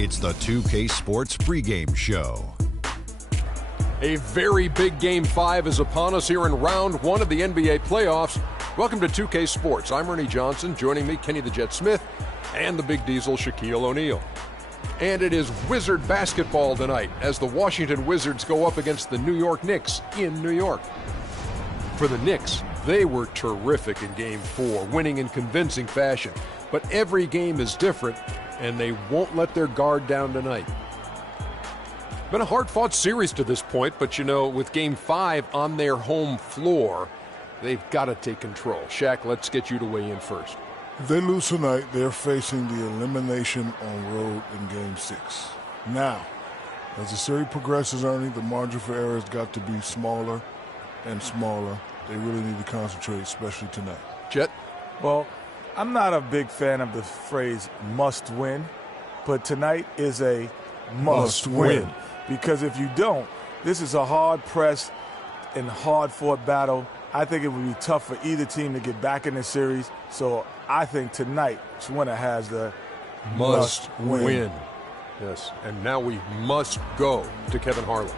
It's the 2K Sports pregame show. A very big Game 5 is upon us here in round one of the NBA playoffs. Welcome to 2K Sports. I'm Ernie Johnson. Joining me, Kenny the Jet Smith, and the Big Diesel, Shaquille O'Neal. And it is Wizard basketball tonight as the Washington Wizards go up against the New York Knicks in New York. For the Knicks, they were terrific in Game 4, winning in convincing fashion. But every game is different, and they won't let their guard down tonight. Been a hard-fought series to this point, but you know, with Game 5 on their home floor, they've got to take control. Shaq, let's get you to weigh in first. If they lose tonight, they're facing the elimination on road in Game 6. Now, as the series progresses, Ernie, the margin for error has got to be smaller and smaller. They really need to concentrate, especially tonight. Jet? Well, I'm not a big fan of the phrase must win, but tonight is a must win. Because if you don't, this is a hard-pressed and hard-fought battle. I think it would be tough for either team to get back in the series. So I think tonight's winner has the must win. Yes, and now we must go to Kevin Harlan.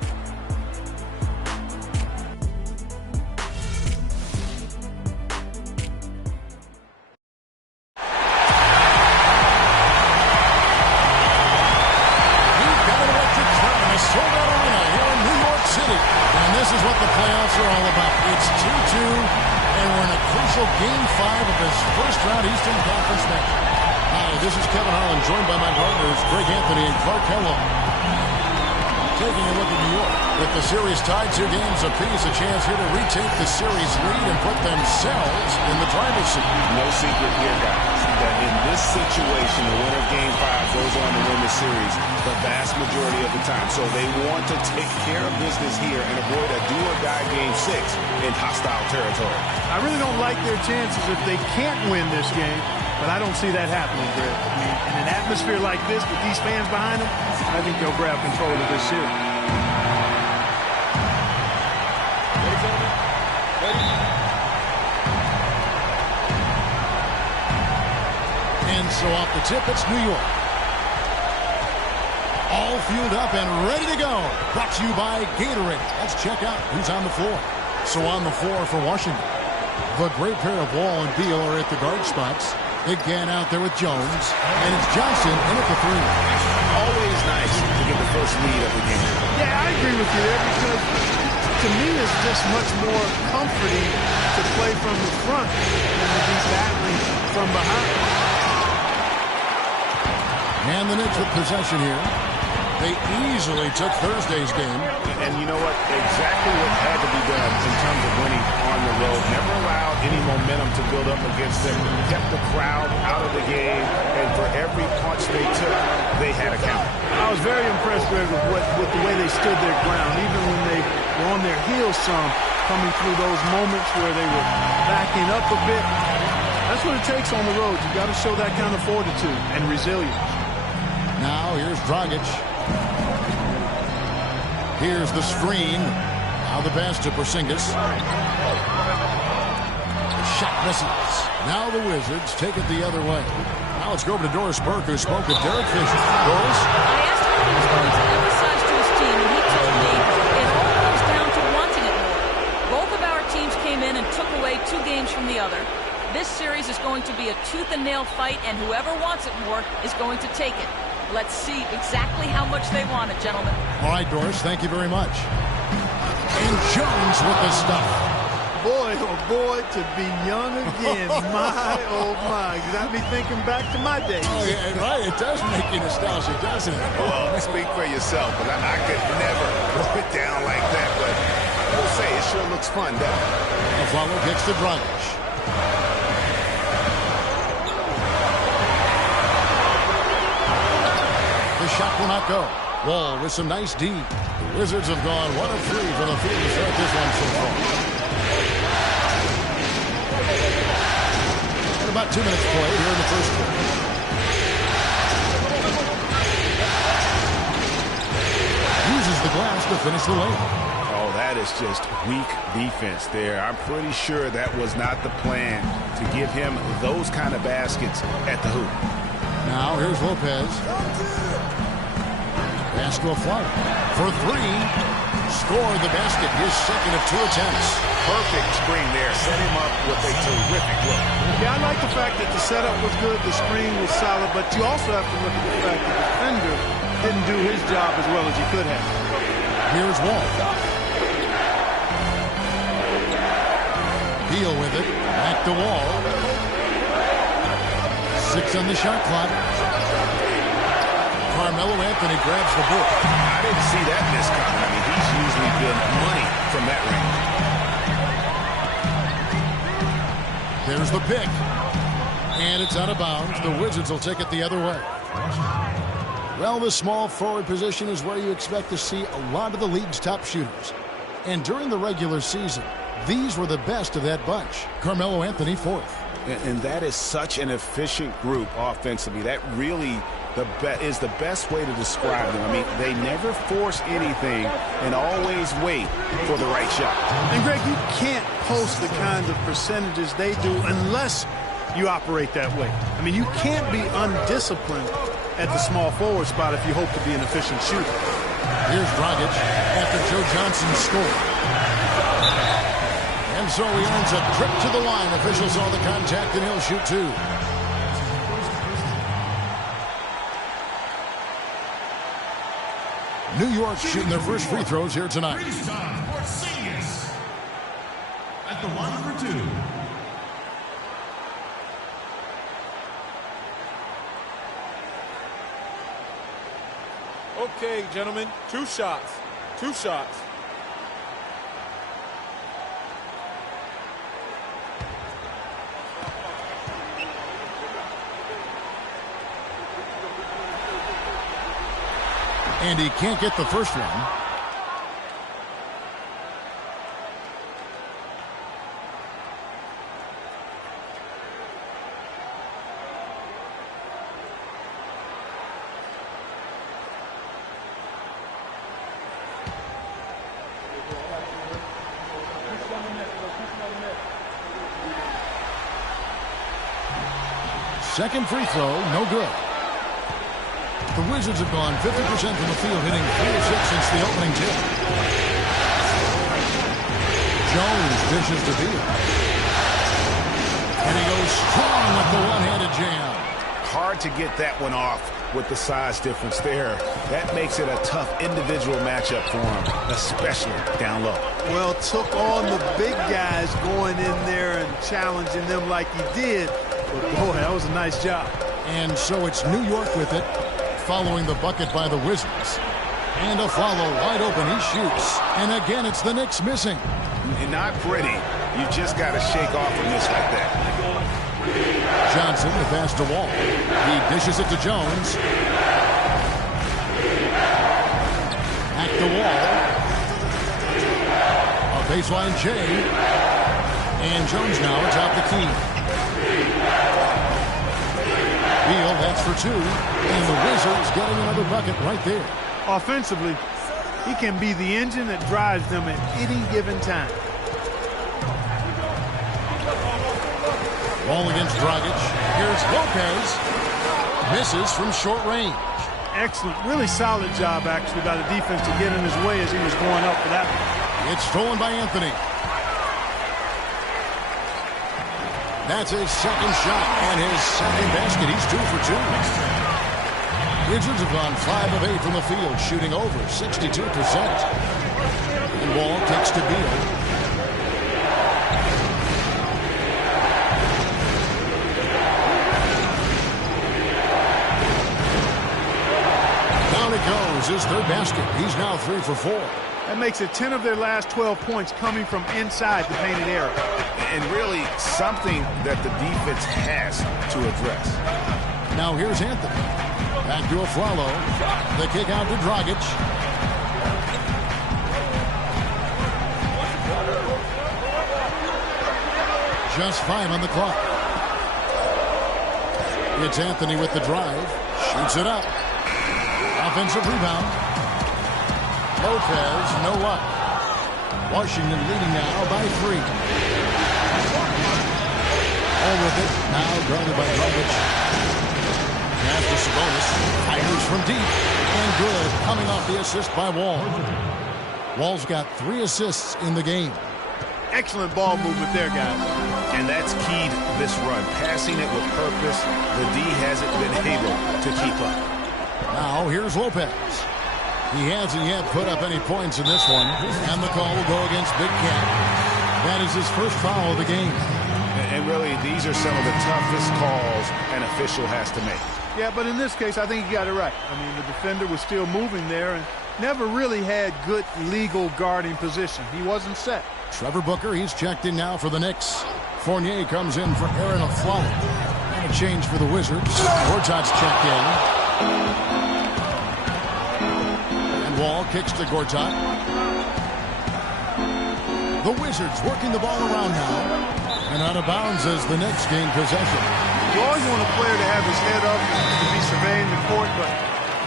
Game 5 of this first-round Eastern Conference match. Hi, this is Kevin Harlan, joined by my partners, Greg Anthony and Clark Kellogg. Taking a look at New York. With the series tied 2 games apiece, a chance here to retake the series lead and put themselves in the driver's seat. No secret here, guys, that in this situation, the winner of Game 5 goes on to win the series the vast majority of the time. So they want to take care of business here and avoid a do-or-die Game 6 in hostile territory. I really don't like their chances if they can't win this game, but I don't see that happening, Greg. I mean, in an atmosphere like this with these fans behind them, I think they'll grab control of this series. And so off the tip, it's New York. All fueled up and ready to go. Brought to you by Gatorade. Let's check out who's on the floor. So on the floor for Washington, the great pair of Wall and Beal are at the guard spots. Again out there with Jones, and it's Johnson in at the 3. Always nice to get the first lead of the game. Yeah, I agree with you there because to me it's just much more comforting to play from the front than to be battling from behind. And the Knicks with possession here. They easily took Thursday's game. And you know what? Exactly what had to be done in terms of winning on the road. Never allowed any momentum to build up against them. Kept the crowd out of the game. And for every punch they took, they had a count. I was very impressed with the way they stood their ground, even when they were on their heels some, coming through those moments where they were backing up a bit. That's what it takes on the road. You got to show that kind of fortitude and resilience. Now here's Dragic. Here's the screen. Now the pass to Porzingis. The shot misses. Now the Wizards take it the other way. Now let's go over to Doris Burke, who spoke with Derek Fisher. Doris? I asked him what he was going to emphasize to his team, and he told me it all comes down to wanting it more. Both of our teams came in and took away 2 games from the other. This series is going to be a tooth-and-nail fight, and whoever wants it more is going to take it. Let's see exactly how much they want it, gentlemen. All right, Doris, thank you very much. And Jones with the stuff. Boy, oh boy, to be young again. My, oh my. You got me thinking back to my days. Oh, yeah, right. It does make you nostalgic, doesn't it? Well, speak for yourself, but I could never throw it down like that. But I will say, it sure looks fun, doesn't it? Buffalo gets to Dragic. The shot will not go. Wall with some nice D. The Wizards have gone 1 of 3 from the field to start this one so far. And about 2 minutes played here in the first quarter. Uses the glass to finish the lane. Oh, that is just weak defense there. I'm pretty sure that was not the plan to give him those kind of baskets at the hoop. Now here's Lopez. Pass to Aflalo for three. Score the basket. His second of 2 attempts. Perfect screen there. Set him up with a terrific look. Yeah, I like the fact that the setup was good, the screen was solid, but you also have to look at the fact that the defender didn't do his job as well as he could have. Here's Wall. Beal with it. Back to Wall. 6 on the shot clock. Carmelo Anthony grabs the book. I didn't see that miss coming. I mean, he's usually been money from that range. There's the pick. And it's out of bounds. The Wizards will take it the other way. Well, the small forward position is where you expect to see a lot of the league's top shooters. And during the regular season, these were the best of that bunch. Carmelo Anthony, 4th. And that is such an efficient group offensively. That really is the best way to describe them. I mean, they never force anything and always wait for the right shot. And, Greg, you can't post the kinds of percentages they do unless you operate that way. I mean, you can't be undisciplined at the small forward spot if you hope to be an efficient shooter. Here's Dragic after Joe Johnson scored. And so he earns a trip to the line. Officials saw the contact, and he'll shoot 2. New York shooting their first free throws here tonight. At the line for 2. Okay, gentlemen, 2 shots. 2 shots. And he can't get the first one. Second free throw, no good. The Wizards have gone 50% from the field, hitting 3 of 6 since the opening tip. Jones dishes to Beal. And he goes strong with the one-handed jam. Hard to get that one off with the size difference there. That makes it a tough individual matchup for him, especially down low. Well, took on the big guys going in there and challenging them like he did. But, boy, that was a nice job. And so it's New York with it, following the bucket by the Wizards. And Aflalo wide open, he shoots. And again, it's the Knicks missing. And not pretty. You just got to shake off a miss like that. Johnson, the pass to Wall. He dishes it to Jones. Back to Wall. A baseline J. And Jones now atop the key. Beal, that's for 2. And the Wizards getting another bucket right there. Offensively, he can be the engine that drives them at any given time. Ball against Dragic. Here's Lopez. Misses from short range. Excellent. Really solid job, actually, by the defense to get in his way as he was going up for that one. It's stolen by Anthony. That's his second shot and his second basket. He's 2 for 2. Wizards have gone 5 of 8 from the field, shooting over 62%. And Wall kicks to Beal. Down it goes, his third basket. He's now 3 for 4. That makes it 10 of their last 12 points coming from inside the painted area. And really something that the defense has to address. Now here's Anthony. Back to Aflalo. The kick out to Dragic. Just 5 on the clock. It's Anthony with the drive. Shoots it up. Offensive rebound. Lopez, no luck. Washington leading now by 3. All with it. Now guarded by Dragic. Pass to Sabonis. Fires from deep. And good. Coming off the assist by Wall. Wall's got 3 assists in the game. Excellent ball movement there, guys. And that's keyed this run. Passing it with purpose. The D hasn't been able to keep up. Now here's Lopez. He hasn't yet put up any points in this one. And the call will go against Big Cat. That is his first foul of the game. And really, these are some of the toughest calls an official has to make. Yeah, but in this case, I think he got it right. I mean, the defender was still moving there and never really had good legal guarding position. He wasn't set. Trevor Booker, he's checked in now for the Knicks. Fournier comes in for Aaron Aflalo. And a change for the Wizards. Gortat's checked in. And Wall kicks to Gortat. The Wizards working the ball around now. And out of bounds as the Knicks gain possession. You always want a player to have his head up and to be surveying the court, but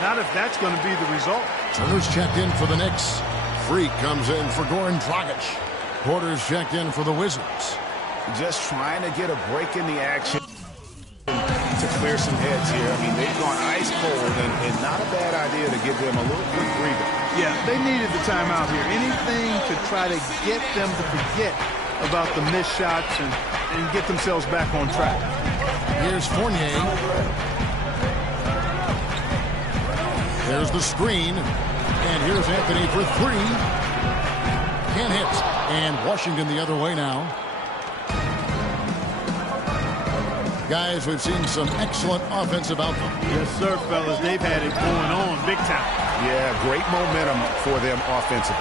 not if that's going to be the result. Turner's checked in for the Knicks. Freak comes in for Goran Dragic. Porter's checked in for the Wizards. Just trying to get a break in the action to clear some heads here. I mean, they've gone ice cold, and not a bad idea to give them a little quick breather. Yeah, they needed the timeout here. Anything to try to get them to forget about the missed shots and get themselves back on track. Here's Fournier. There's the screen. And here's Anthony for 3. Can't hit. And Washington the other way now. Guys, we've seen some excellent offensive output. Yes, sir, fellas. They've had it going on big time. Yeah, great momentum for them offensively.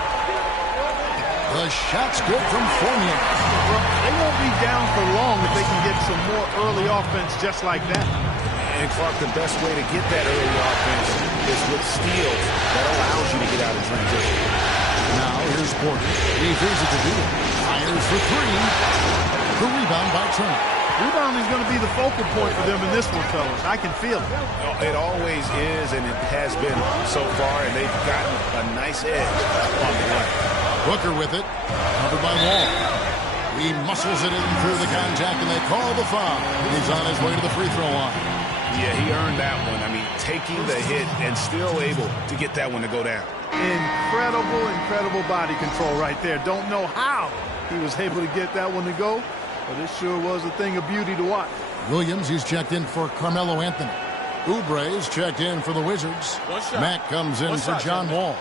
The shot's good from Fournier. Well, they won't be down for long if they can get some more early offense just like that. And Clark, the best way to get that early offense is with steals that allows you to get out of transition. Now here's Porter. He's easy to do. Fires for 3. The rebound by Turner. Rebounding is going to be the focal point for them in this one, fellas. I can feel it. It always is, and it has been so far, and they've gotten a nice edge on the line. Booker with it. Covered by Wall. He muscles it in through the contact, and they call the foul. He's on his way to the free throw line. Yeah, he earned that one. I mean, taking the hit and still able to get that one to go down. Incredible body control right there. Don't know how he was able to get that one to go, but it sure was a thing of beauty to watch. Williams, he's checked in for Carmelo Anthony. Oubre's checked in for the Wizards. Mack comes in for John Wall.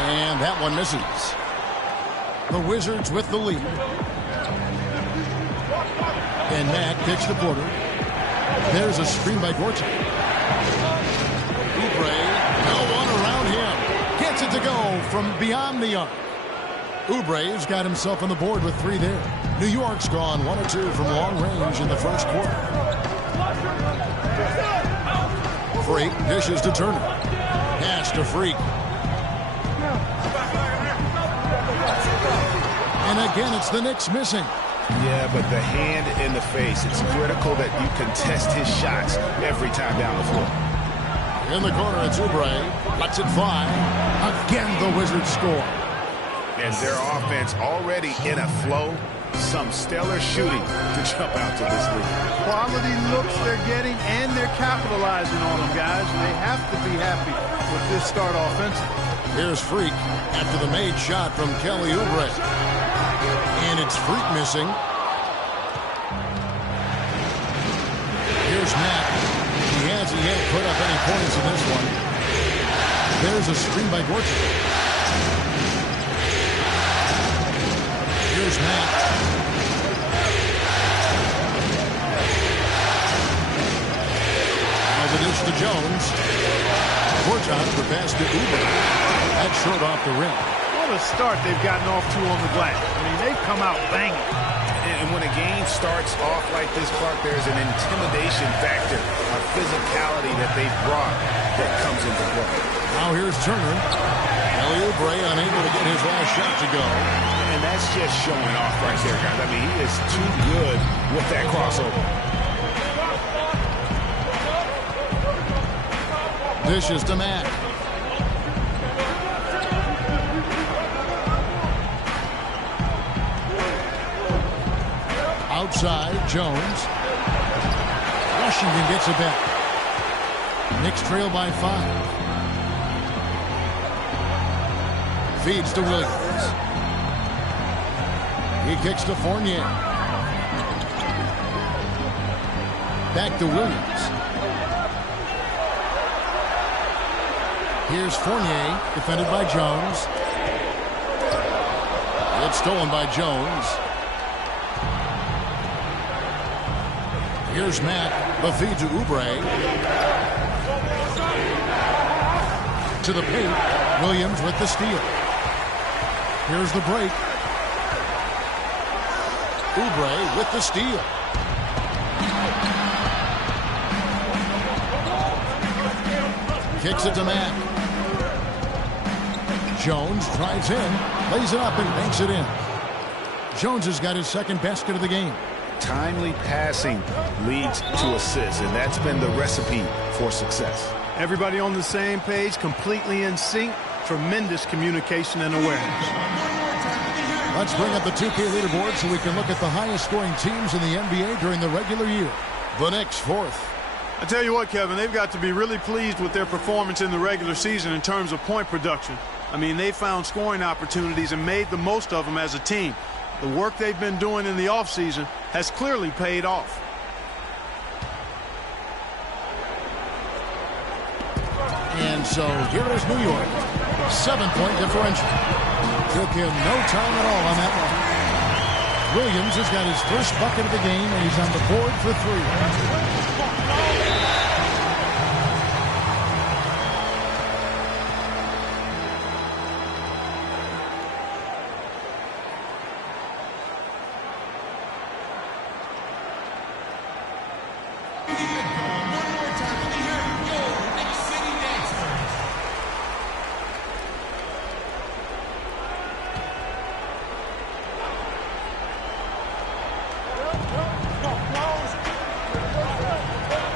And that one misses. The Wizards with the lead. And Mack kicks to Porter. There's a screen by Gortat. Oubre, no one around him. Gets it to go from beyond the arc. Oubre's got himself on the board with 3 there. New York's gone 1 or 2 from long range in the first quarter. Freak dishes to Turner. Pass to Freak. And again, it's the Knicks missing. Yeah, but the hand in the face, it's critical that you contest his shots every time down the floor. In the corner, it's Oubre. Lets it fly. Again, the Wizards score. And their offense already in a flow. Some stellar shooting to jump out to this lead. Quality looks they're getting, and they're capitalizing on them, guys. They have to be happy with this start offensively. Here's Freak after the made shot from Kelly Oubre. And it's Freak missing. Here's Mack. He hasn't yet put up any points in this one. There's a screen by Gortat. Here's Mack. Now the dish to Jones. Gortat the pass to Oubre. That's short off the rim. What a start they've gotten off to on the glass. I mean, they've come out banging. And when a game starts off like this, Clark, there's an intimidation factor, a physicality that they've brought that comes into play. Now here's Turner. Kelly Oubre unable to get his last shot to go. And that's just showing off right there, guys. I mean, he is too good with that crossover. Dishes to Mack. outside, Jones. Washington gets it back. Knicks trail by 5. Feeds to Williams. He kicks to Fournier. Back to Williams. Here's Fournier, defended by Jones. It's stolen by Jones. Here's Matt. The feed to Oubre. To the paint. Williams with the steal. Here's the break. Oubre with the steal. Kicks it to Matt. Jones drives in, lays it up and banks it in. Jones has got his second basket of the game. Timely passing leads to assists, and that's been the recipe for success. Everybody on the same page, completely in sync. Tremendous communication and awareness. Let's bring up the 2K leaderboard so we can look at the highest scoring teams in the NBA during the regular year. The Knicks 4th. I tell you what, Kevin, they've got to be really pleased with their performance in the regular season in terms of point production. I mean, they found scoring opportunities and made the most of them as a team. The work they've been doing in the offseason has clearly paid off. And so here is New York. 7-point differential. Took him no time at all on that one. Williams has got his first bucket of the game, and he's on the board for 3.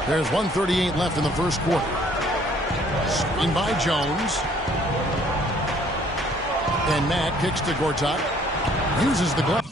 There's 1:38 left in the first quarter. Screen by Jones. And Matt kicks to Gortat. Uses the glove.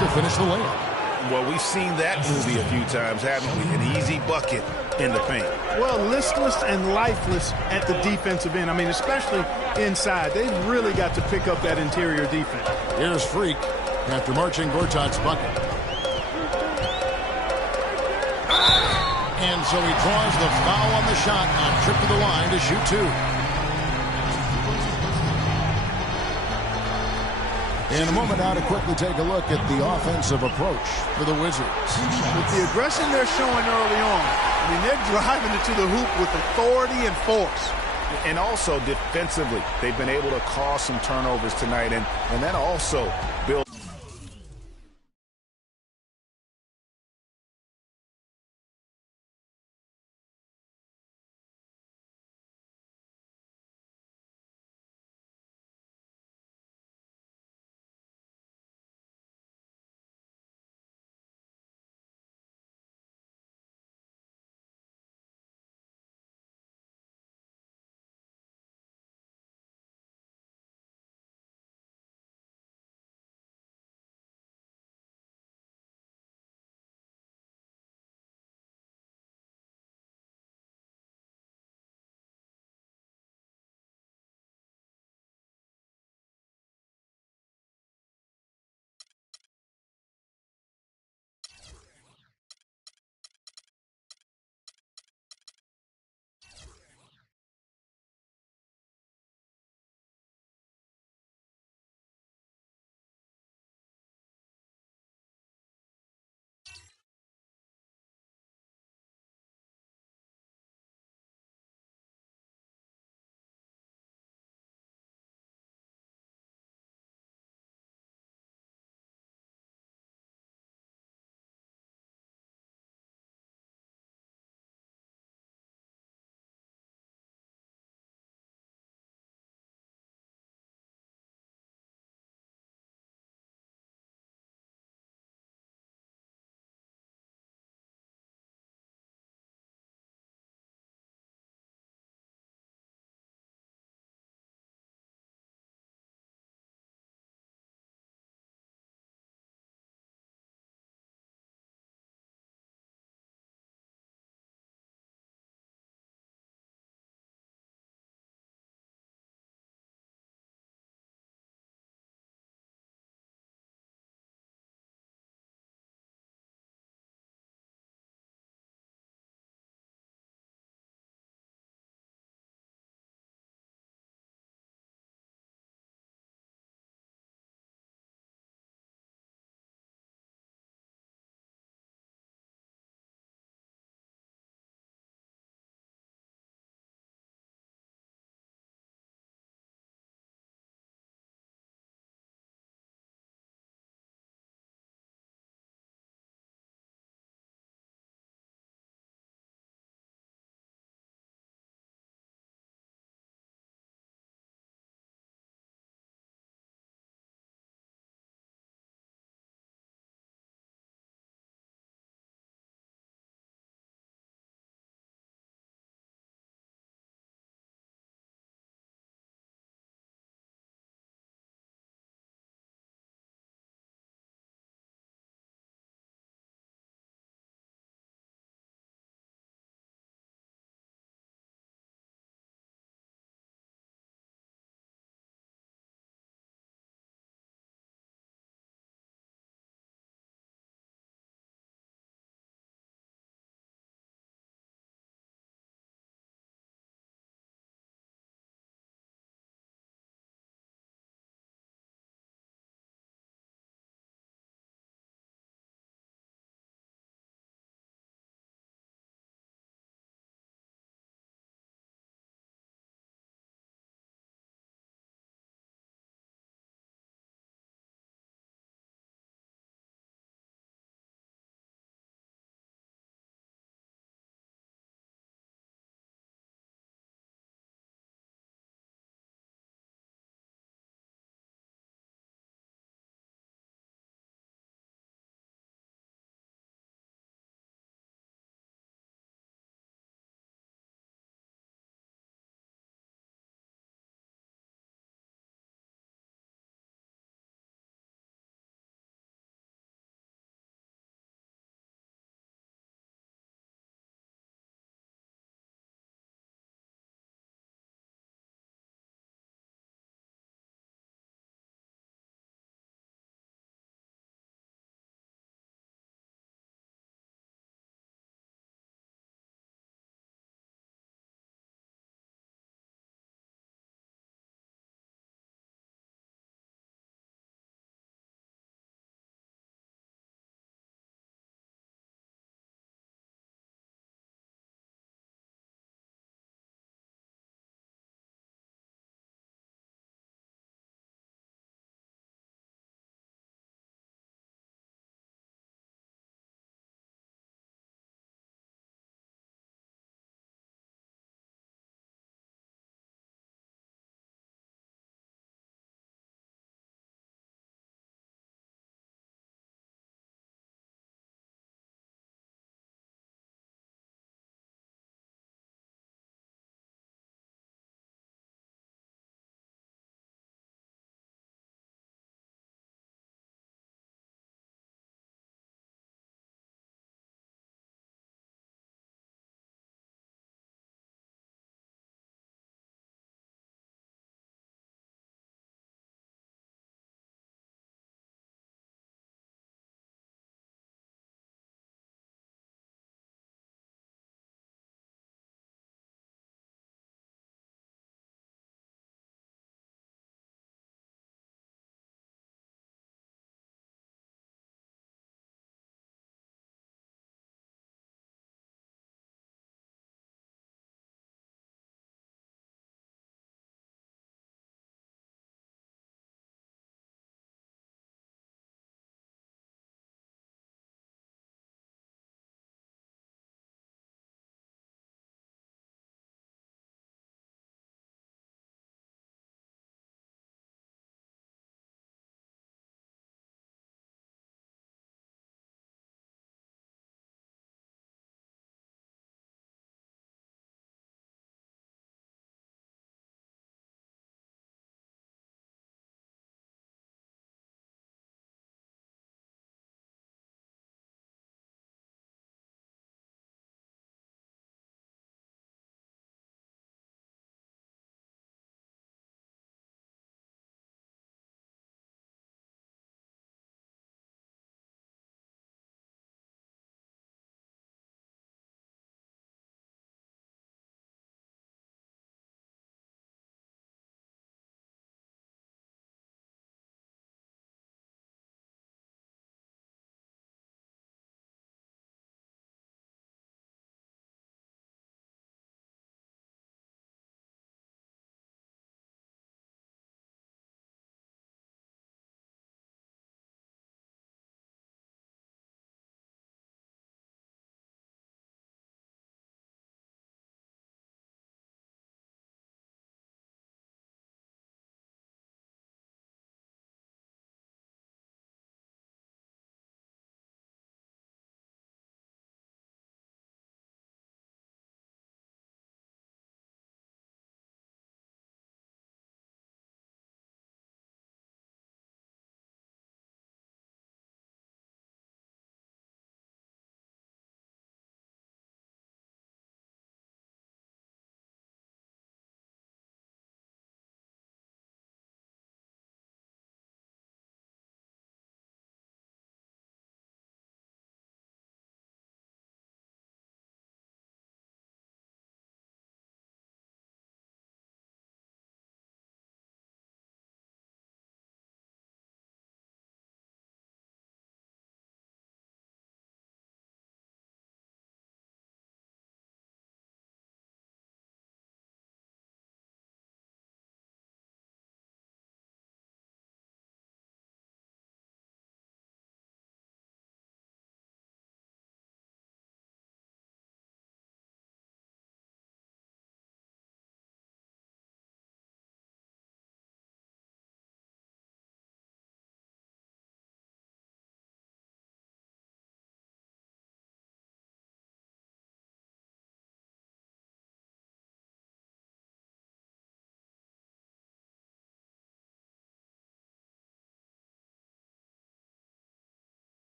To finish the layup. Well, we've seen that movie a few times, haven't we? An easy bucket in the paint. Well, listless and lifeless at the defensive end. I mean, especially inside. They've really got to pick up that interior defense. Here's Freak after marching Gortat's bucket. And so he draws the foul on the shot on trip to the line to shoot 2. In a moment now to quickly take a look at the offensive approach for the Wizards. With the aggression they're showing early on, I mean, they're driving it to the hoop with authority and force. And also defensively, they've been able to cause some turnovers tonight, and that also builds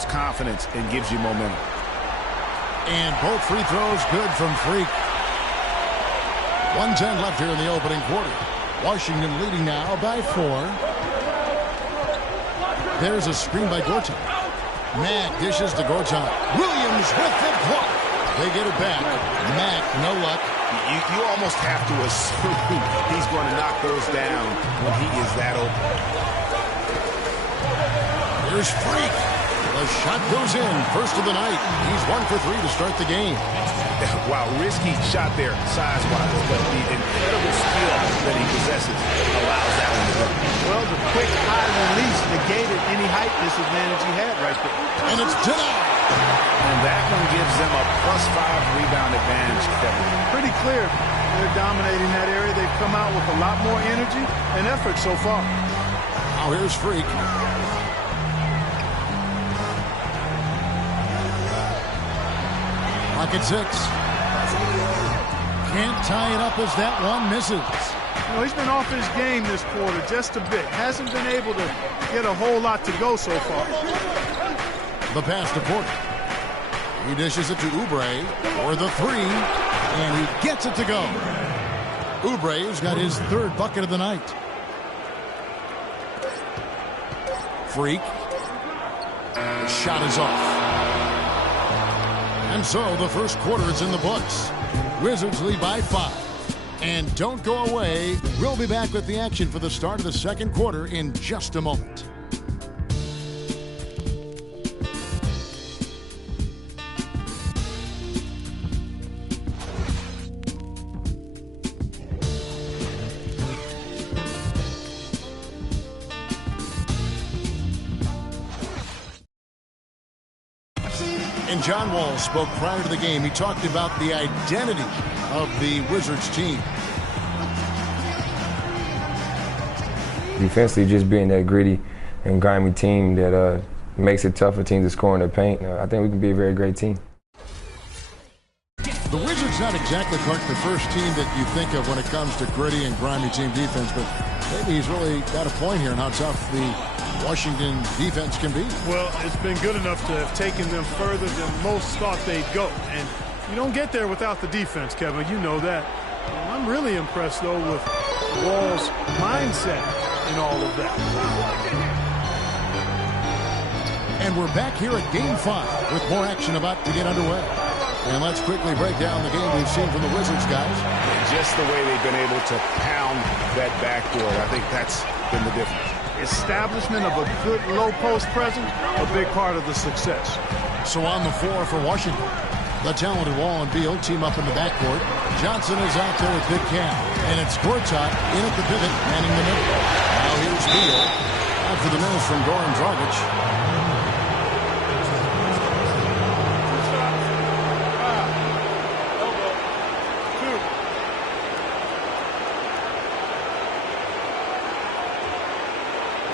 confidence and gives you momentum. And both free throws good from Freak. 1:10 left here in the opening quarter. Washington leading now by 4. There's a screen by Gortat. Mack dishes to Gortat. Williams with the block. They get it back. Mack, no luck. You almost have to assume he's going to knock those down when he is that open. Here's Freak. The shot goes in. First of the night. He's 1 for 3 to start the game. Wow, risky shot there size-wise, but the incredible skill that he possesses allows that one to go. Well, the quick high release negated any height disadvantage he had right there. And it's denied. And that one gives them a +5 rebound advantage, Kevin. Pretty clear. They're dominating that area. They've come out with a lot more energy and effort so far. Now here's Freak. Pocket 6. Can't tie it up as that one misses. You know, he's been off his game this quarter just a bit. Hasn't been able to get a whole lot to go so far. The pass to Porter. He dishes it to Oubre for the 3, and he gets it to go. Oubre's got his 3rd bucket of the night. Freak. The shot is off. And so the first quarter is in the books. Wizards lead by 5. And don't go away. We'll be back with the action for the start of the second quarter in just a moment. And John Wall spoke prior to the game. He talked about the identity of the Wizards team. Defensively, just being that gritty and grimy team that makes it tough for teams to score in the paint. I think we can be a very great team. The Wizards not exactly, Clark, the first team that you think of when it comes to gritty and grimy team defense, but maybe he's really got a point here on how tough the Washington defense can be. Well, it's been good enough to have taken them further than most thought they'd go. And you don't get there without the defense, Kevin. You know that. I'm really impressed, though, with Wall's mindset in all of that. And we're back here at Game 5 with more action about to get underway. And let's quickly break down the game we've seen from the Wizards, guys. And just the way they've been able to pound that backcourt, I think that's been the difference. Establishment of a good low post presence, a big part of the success. So on the floor for Washington, the talented Wall and Beal team up in the backcourt. Johnson is out there with Big Cam, and it's Gortat in at the pivot, manning the middle. Now here's Beal after the miss from Goran Dragic.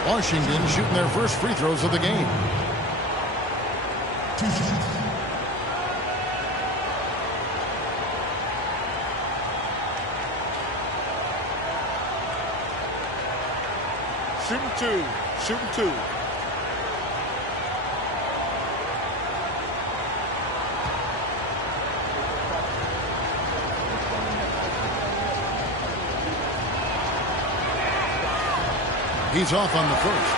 Washington shooting their first free throws of the game. Shooting 2. Shooting 2. He's off on the first.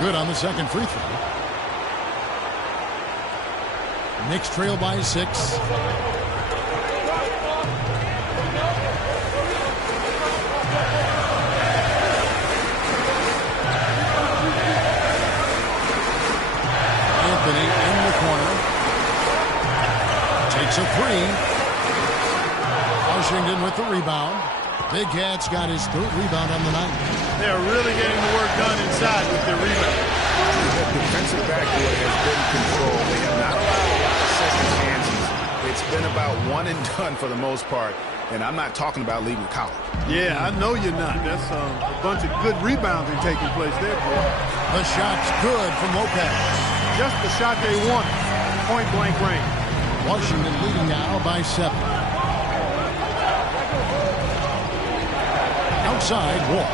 Good on the second free throw. Knicks trail by 6. Anthony in the corner. Takes a 3. Washington with the rebound. Big Cat's got his 3rd rebound on the night. They're really getting the work done inside with their rebound. The defensive backcourt has been controlled. They have not allowed a lot of second chances. It's been about one and done for the most part, and I'm not talking about leaving college. Yeah, I know you're not. That's a bunch of good rebounding taking place there, boy. The shot's good from Lopez. Just the shot they want. Point-blank range. Washington leading now by 7. Outside, Wall.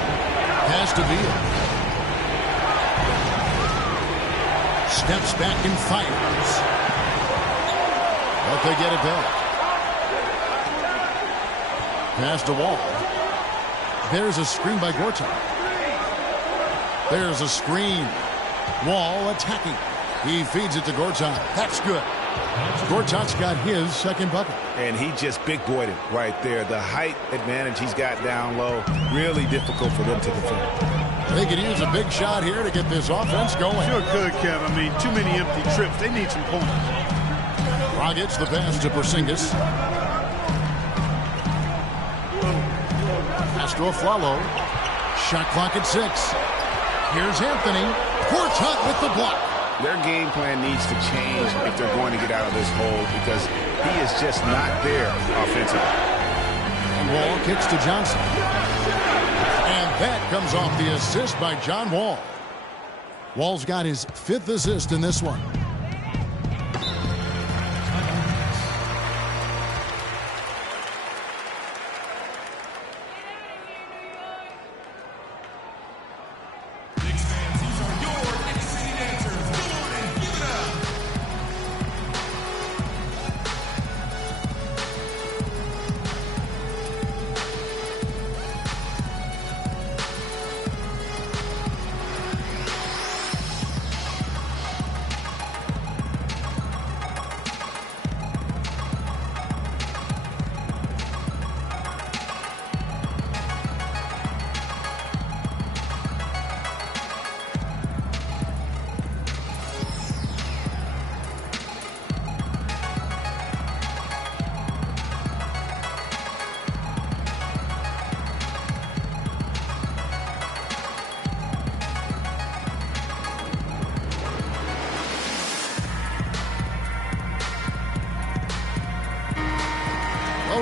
Pass to Beal. Steps back and fires. But they get it back. Pass to Wall. There's a screen by Gortat. There's a screen. Wall attacking. He feeds it to Gortat. That's good. Gortat's got his second bucket. And he just big-boyed it right there. The height advantage he's got down low, really difficult for them to defend. They could use a big shot here to get this offense going. Sure could, Kev. I mean, too many empty trips. They need some points. Dragic the pass to Porzingis. Pass to Afflalo. Shot clock at 6. Here's Anthony. Gortat with the block. Their game plan needs to change if they're going to get out of this hole because he is just not there offensively. And Wall kicks to Johnson. And that comes off the assist by John Wall. Wall's got his 5th assist in this one.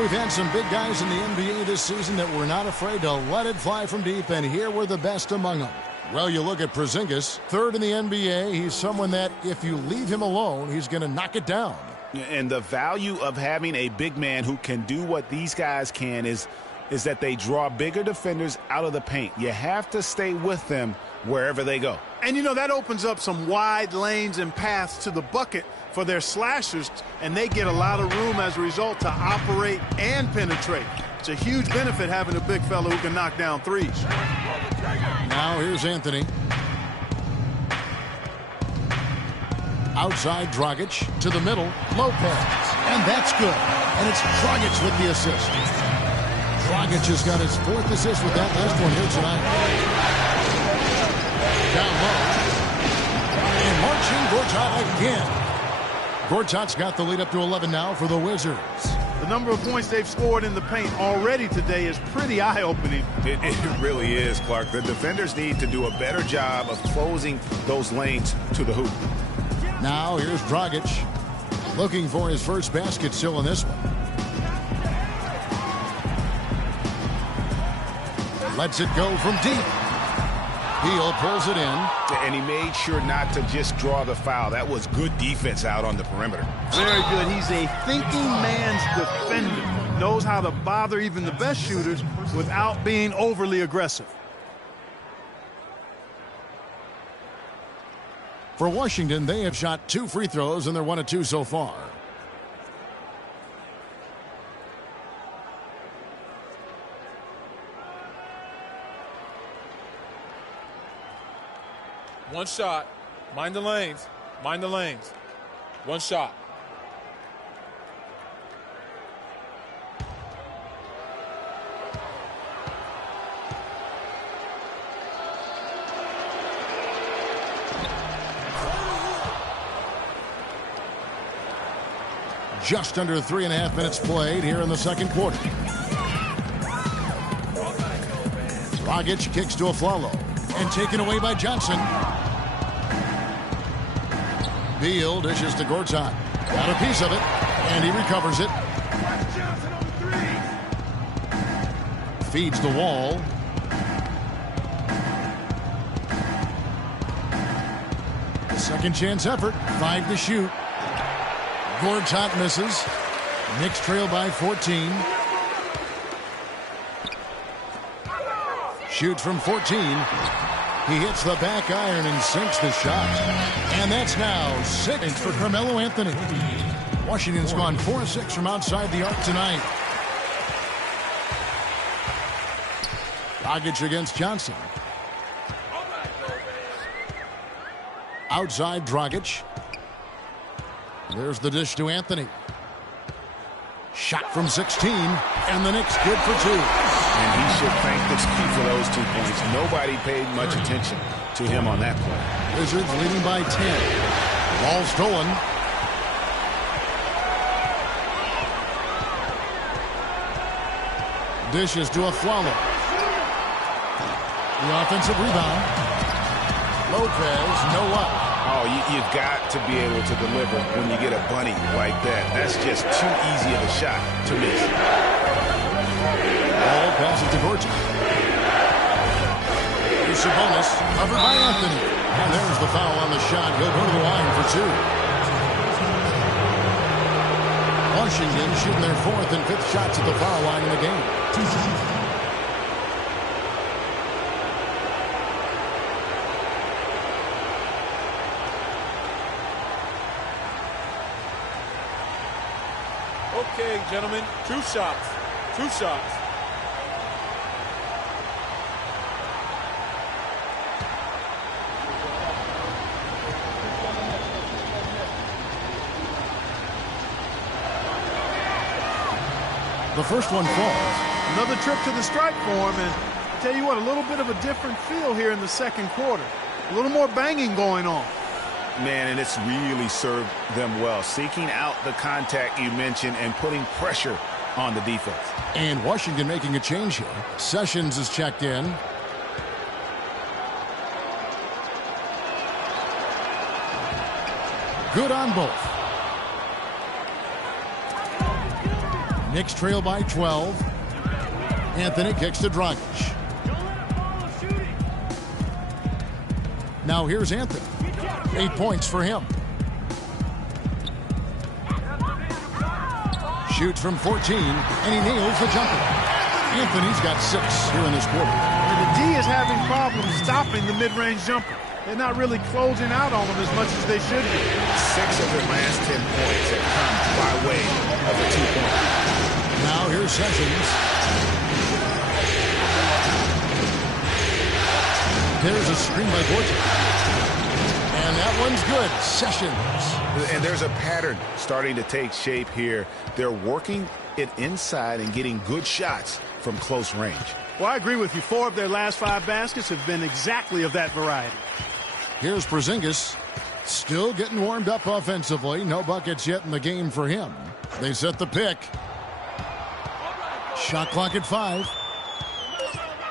We've had some big guys in the NBA this season that were not afraid to let it fly from deep, and here were the best among them. Well, you look at Porzingis, 3rd in the NBA. He's someone that if you leave him alone, he's going to knock it down. And the value of having a big man who can do what these guys can is that they draw bigger defenders out of the paint. You have to stay with them wherever they go. And, you know, that opens up some wide lanes and paths to the bucket for their slashers, and they get a lot of room as a result to operate and penetrate. It's a huge benefit having a big fellow who can knock down threes. Now here's Anthony. Outside Dragic to the middle. Lopez. And that's good. And it's Dragic with the assist. Dragic has got his 4th assist with that last one here tonight. Down low. And marching Gortat again. Gortat's got the lead up to 11 now for the Wizards. The number of points they've scored in the paint already today is pretty eye-opening. It really is, Clark. The defenders need to do a better job of closing those lanes to the hoop. Now here's Dragic looking for his first basket still in this one. Lets it go from deep. Beal pulls it in. And he made sure not to just draw the foul. That was good defense out on the perimeter. Very good. He's a thinking man's defender. Knows how to bother even the best shooters without being overly aggressive. For Washington, they have shot 2 free throws, and they're 1 of 2 so far. One shot. Mind the lanes. Mind the lanes. One shot. Just under 3.5 minutes played here in the second quarter. Dragic kicks to Afflalo and taken away by Johnson. Beal dishes to Gortat. Got a piece of it. And he recovers it. Feeds the wall. The second chance effort. 5 to shoot. Gortat misses. Knicks trail by 14. Shoots from 14. He hits the back iron and sinks the shot. And that's now 6 for Carmelo Anthony. Washington's gone 4-6 from outside the arc tonight. Dragic against Johnson. Outside Dragic. There's the dish to Anthony. Shot from 16, and the Knicks good for 2. And he should thank this key for those 2 points. Nobody paid much attention to him on that play. Wizards leading by 10. Ball stolen. Dishes to Afflalo. The offensive rebound. Lopez, no up. Oh, you've got to be able to deliver when you get a bunny like that. That's just too easy of a shot to miss. Ball passes to Gortat. Here's Sabonis, covered by Anthony. And there's the foul on the shot. He'll go to the line for 2. Washington shooting their 4th and 5th shots at the foul line in the game. Okay, gentlemen, 2 shots. 2 shots. The first one falls. Another trip to the stripe for him, and I tell you what, a little bit of a different feel here in the second quarter. A little more banging going on. Man, and it's really served them well. Seeking out the contact you mentioned and putting pressure on the defense. And Washington making a change here. Sessions is checked in. Good on both. Knicks trail by 12. Anthony kicks to Dragic. Now here's Anthony. 8 points for him. Shoots from 14, and he nails the jumper. Anthony's got 6 here in this quarter. And the D is having problems stopping the mid-range jumper. They're not really closing out on them as much as they should be. 6 of their last 10 points have come by way of a 2-point. Now here's Sessions. There's a screen by Gortat. And that one's good. Sessions. And there's a pattern starting to take shape here. They're working it inside and getting good shots from close range. Well, I agree with you. 4 of their last 5 baskets have been exactly of that variety. Here's Porzingis. Still getting warmed up offensively. No buckets yet in the game for him. They set the pick. Shot clock at 5.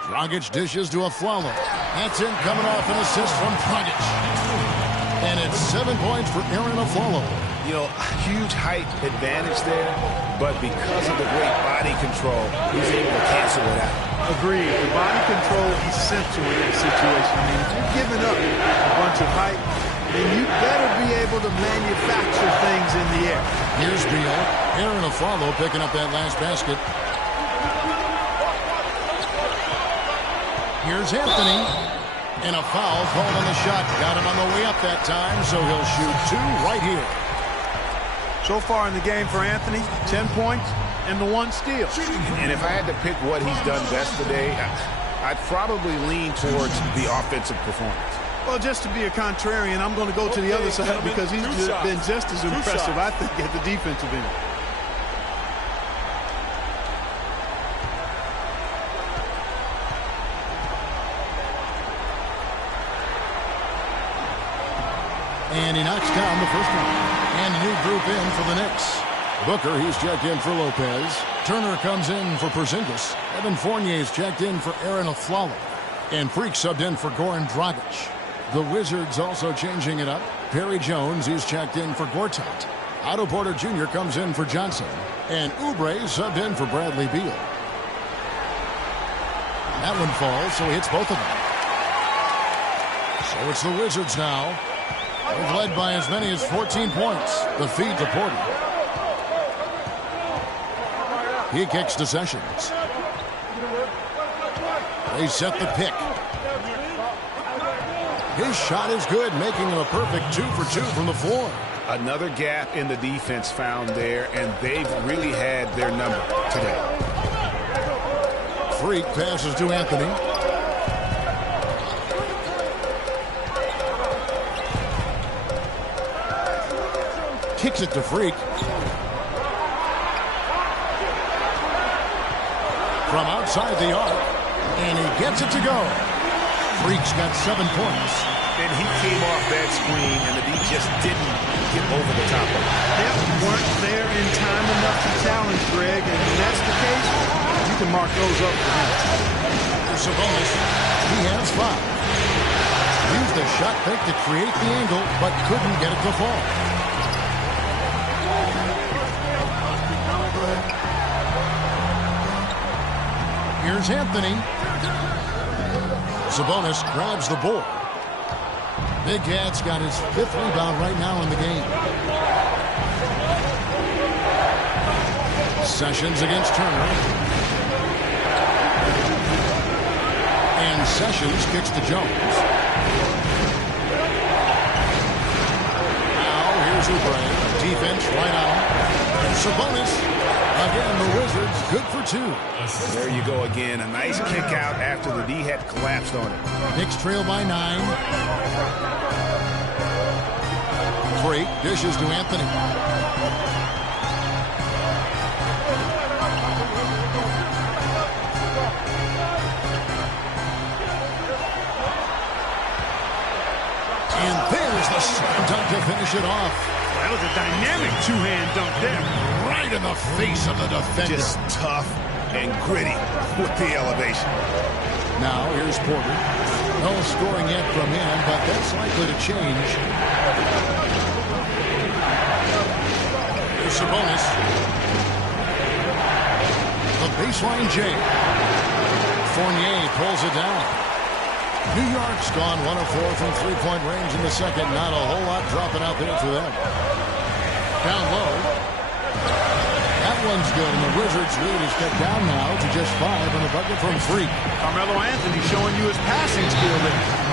Dragic dishes to Afflalo. That's in, coming off an assist from Dragic. And it's 7 points for Aaron Afflalo. You know, huge height advantage there, but because of the great body control, he's able to cancel it out. Agreed. The body control is essential in that situation. I mean, if you're giving up a bunch of height, then you better be able to manufacture things in the air. Here's Beal. Aaron Afflalo picking up that last basket. Here's Anthony. And a foul called on the shot. Got him on the way up that time, so he'll shoot 2 right here. So far in the game for Anthony, 10 points and the 1 steal. And if I had to pick what he's done best today, I'd probably lean towards the offensive performance. Well, just to be a contrarian, I'm going to go to the other side because he's been just as impressive, I think, at the defensive end. And he knocks down the first one. And a new group in for the Knicks. Booker, he's checked in for Lopez. Turner comes in for Porzingis. Evan Fournier's checked in for Aaron Afflalo. And Freak subbed in for Goran Dragic. The Wizards also changing it up. Perry Jones, he's checked in for Gortat. Otto Porter Jr. comes in for Johnson. And Oubre subbed in for Bradley Beal. That one falls, so he hits both of them. So it's the Wizards now. They've led by as many as 14 points. The feed to Porter. He kicks to Sessions. They set the pick. His shot is good, making him a perfect 2 for 2 from the floor. Another gap in the defense found there, and they've really had their number today. Freak passes to Anthony. Kicks it to Freak. From outside the arc, and he gets it to go. Freak's got 7 points. And he came off that screen, and the D just didn't get over the top of it. They weren't there in time enough to challenge Greg, and when that's the case, you can mark those up for him. There's a bonus. He has 5. Used the shot fake to create the angle, but couldn't get it to fall. Here's Anthony. Sabonis grabs the board. Big Cat's got his 5th rebound right now in the game. Sessions against Turner. And Sessions kicks to Jones. Now here's Oubre. Defense right on. Sabonis. Again, the Wizards good for 2. There you go again. A nice kick out after the D had collapsed on it. Knicks trail by 9. Freak dishes to Anthony. And there's the slam dunk to finish it off. That was a dynamic two-hand dunk there. Right in the face of the defender. Just tough and gritty with the elevation. Now here's Porter. No scoring yet from him, but that's likely to change. Here's Sabonis. The baseline jam. Fournier pulls it down. New York's gone 1 of 4 from three-point range in the second. Not a whole lot dropping out there for them. Down low. That one's good, and the Wizards' lead is cut down now to just 5 on a bucket from Freak. Carmelo Anthony showing you his passing skill there.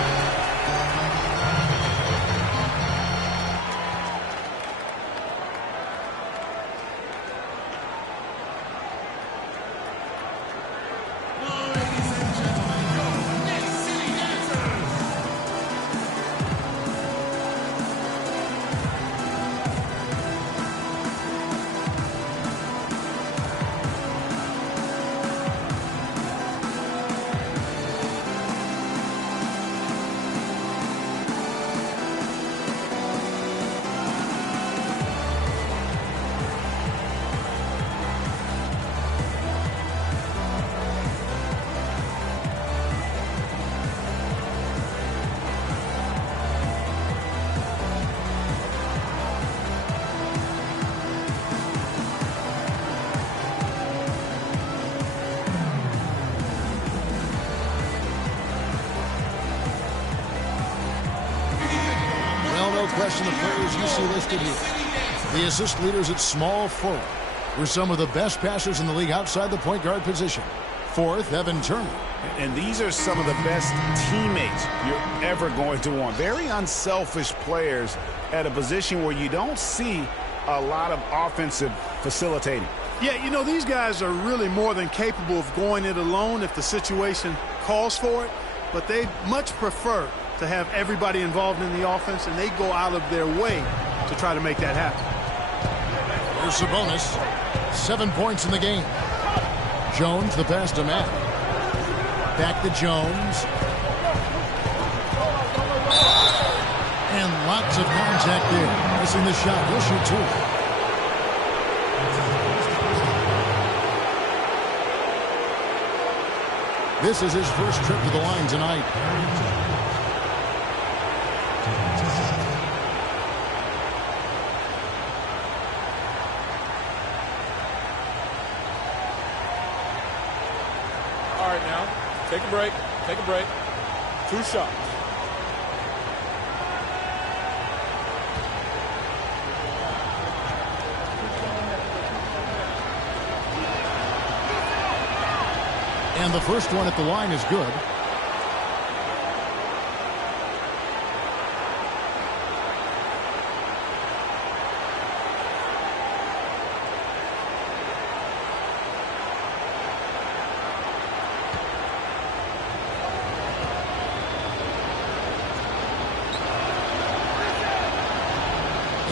Question of players you see listed here. The assist leaders at small forward were some of the best passers in the league outside the point guard position. 4th, Evan Turner. And these are some of the best teammates you're ever going to want. Very unselfish players at a position where you don't see a lot of offensive facilitating. Yeah, you know, these guys are really more than capable of going it alone if the situation calls for it, but they much prefer to have everybody involved in the offense, and they go out of their way to try to make that happen. Here's Sabonis. 7 points in the game. Jones, the pass to Matt. Back to Jones. And lots of contact there. Missing the shot. He'll shoot 2. This is his first trip to the line tonight. Take a break. Take a break. 2 shots. And the first one at the line is good.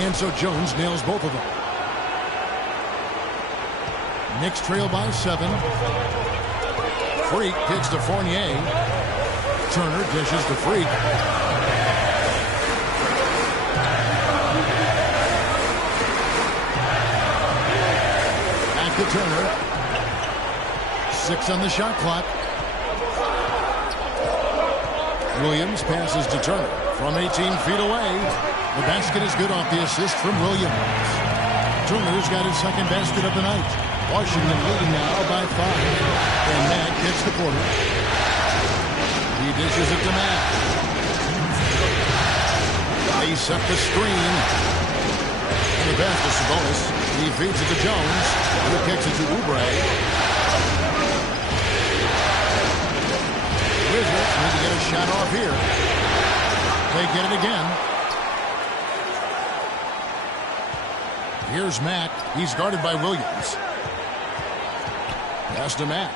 And so Jones nails both of them. Knicks trail by 7. Freak kicks to Fournier. Turner dishes to Freak. Back to Turner. 6 on the shot clock. Williams passes to Turner from 18 feet away. The basket is good off the assist from Williams. Turner's got his second basket of the night. Washington leading now by 5. And Matt gets the quarter. He dishes it to Matt. They set the screen. And the pass to Sabonis. He feeds it to Jones. Who kicks it to Oubre. Wizards need to get a shot off here. They get it again. Here's Matt. He's guarded by Williams. Pass to Matt.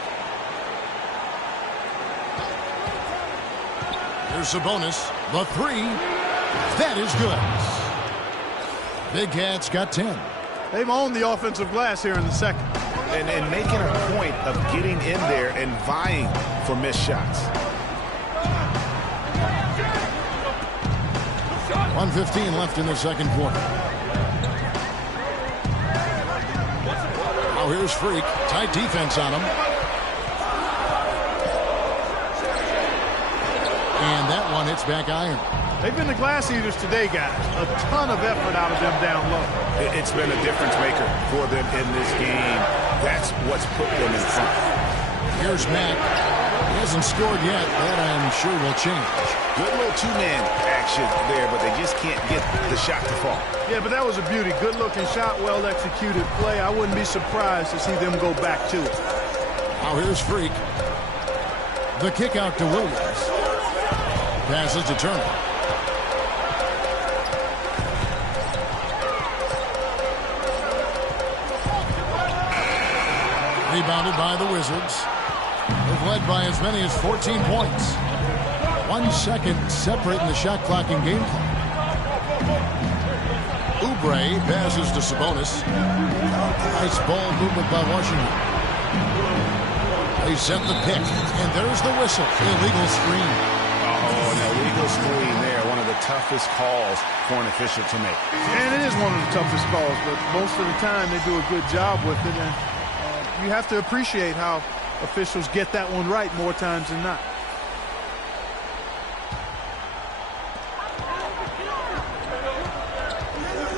Here's Sabonis. The 3. That is good. Big Cats got 10. They've owned the offensive glass here in the second. And making a point of getting in there and vying for missed shots. 1:15 left in the second quarter. Now here's Freak. Tight defense on him. And that one hits back iron. They've been the glass eaters today, guys. A ton of effort out of them down low. It's been a difference maker for them in this game. That's what's put them in front. Here's Matt. He hasn't scored yet. That I'm sure will change. Good little two-man action there, but they just can't get the shot to fall. Yeah, but that was a beauty. Good-looking shot, well-executed play. I wouldn't be surprised to see them go back to it. Now here's Freak. The kick out to Williams. Passes to Turner. Rebounded by the Wizards. They've led by as many as 14 points. 1 second separating the shot clock and game clock. Oubre passes to Sabonis. Nice ball movement by Washington. They set the pick, and there's the whistle. Illegal screen. Oh, an illegal screen there. One of the toughest calls for an official to make. And it is one of the toughest calls, but most of the time they do a good job with it. And you have to appreciate how officials get that one right more times than not.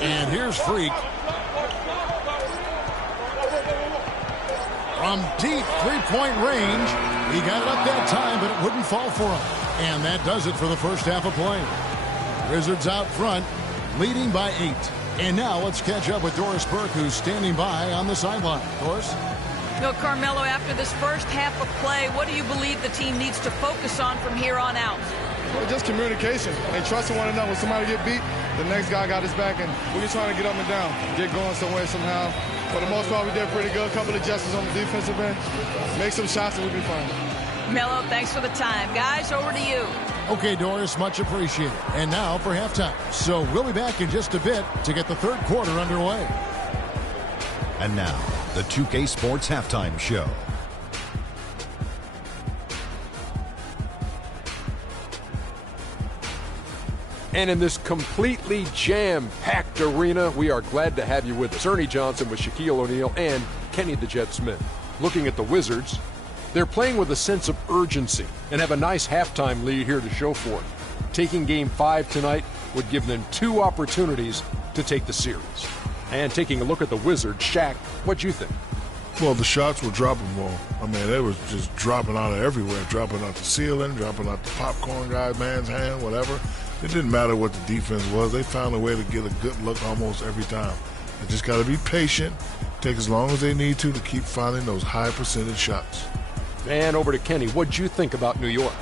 And here's Freak. From deep three-point range. He got it up that time, but it wouldn't fall for him. And that does it for the first half of play. Wizards out front, leading by 8. And now let's catch up with Doris Burke, who's standing by on the sideline. Doris? No, Carmelo, after this first half of play, what do you believe the team needs to focus on from here on out? Well, just communication. They trusted one another. When somebody get beat, the next guy got his back, and we're just trying to get up and down, get going somewhere somehow. For the most part, we did pretty good. A couple of adjustments on the defensive end. Make some shots, and we'll be fine. Melo, thanks for the time. Guys, over to you. Okay, Doris, much appreciated. And now for halftime. So we'll be back in just a bit to get the third quarter underway. And now, the 2K Sports Halftime Show. And in this completely jam-packed arena, we are glad to have you with us. Ernie Johnson with Shaquille O'Neal and Kenny the Jet Smith. Looking at the Wizards, they're playing with a sense of urgency and have a nice halftime lead here to show for it. Taking Game 5 tonight would give them 2 opportunities to take the series. And taking a look at the Wizards, Shaq, what'd you think? Well, the shots were dropping more. I mean, they was just dropping out of everywhere, dropping out the ceiling, dropping out the popcorn guy, man's hand, whatever. It didn't matter what the defense was. They found a way to get a good look almost every time. They just got to be patient, take as long as they need to keep finding those high percentage shots. And over to Kenny. What'd you think about New York?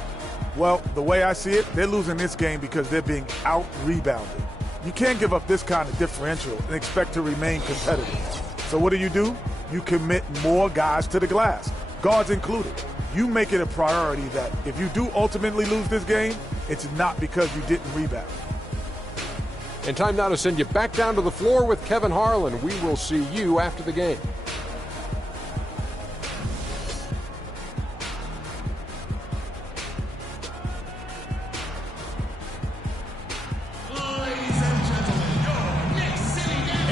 Well, the way I see it, they're losing this game because they're being out-rebounded. You can't give up this kind of differential and expect to remain competitive. So what do? You commit more guys to the glass, guards included. You make it a priority that if you do ultimately lose this game, it's not because you didn't rebound. And time now to send you back down to the floor with Kevin Harlan. We will see you after the game.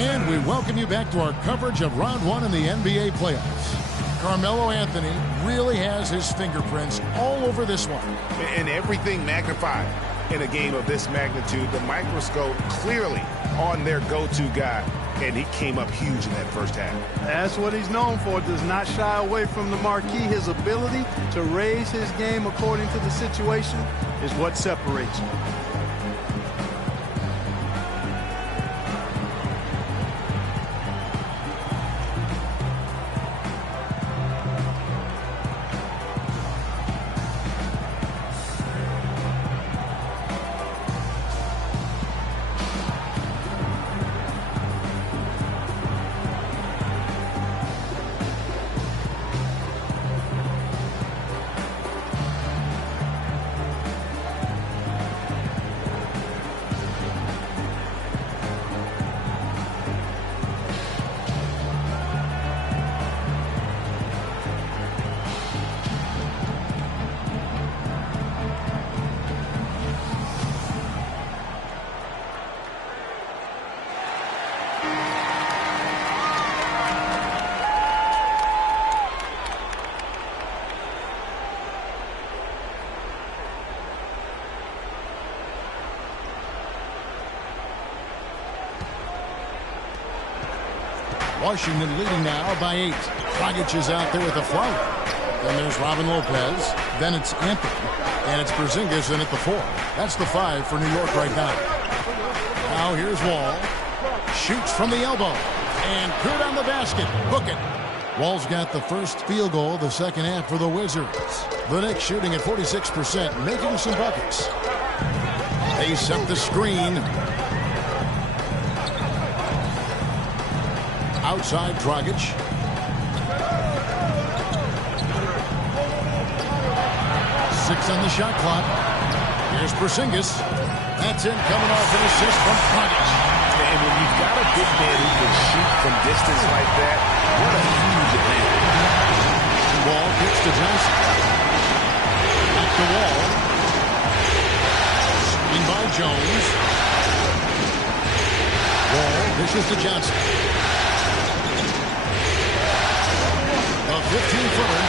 And we welcome you back to our coverage of Round 1 in the NBA playoffs. Carmelo Anthony really has his fingerprints all over this one. And everything magnified in a game of this magnitude. The microscope clearly on their go-to guy, and he came up huge in that first half. That's what he's known for. Does not shy away from the marquee. His ability to raise his game according to the situation is what separates him. Washington leading now by 8. Dragic is out there with a floater. Then there's Robin Lopez. Then it's Anthony. And it's Porzingis in at the 4. That's the 5 for New York right now. Now here's Wall. Shoots from the elbow. And good on the basket. Book it. Wall's got the first field goal of the second half for the Wizards. The Knicks shooting at 46%, making some buckets. They set the screen. Outside Dragic. 6 on the shot clock. Here's Porzingis. That's it, coming off an assist from Dragic. And when you've got a big man who can shoot from distance like that, what a huge advantage. Wall kicks to Johnson. Back to Wall. Screen by Jones. Wall dishes to Johnson. A 15-footer.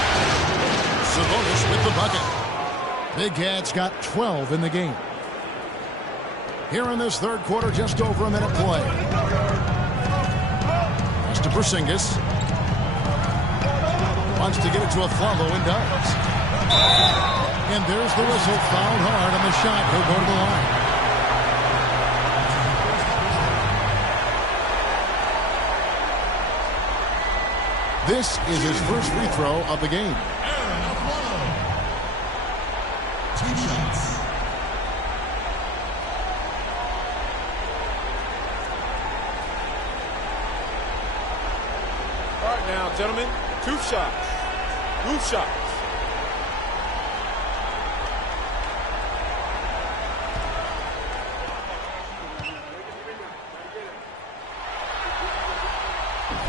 Sabonis with the bucket. Big Cat's got 12 in the game. Here in this third quarter, just over a minute play. Pass to Porzingis. Wants to get it to a follow and does. And there's the whistle. Fouled hard on the shot. He'll go to the line. This is his first free throw of the game. 2 shots. All right now, gentlemen, 2 shots. 2 shots.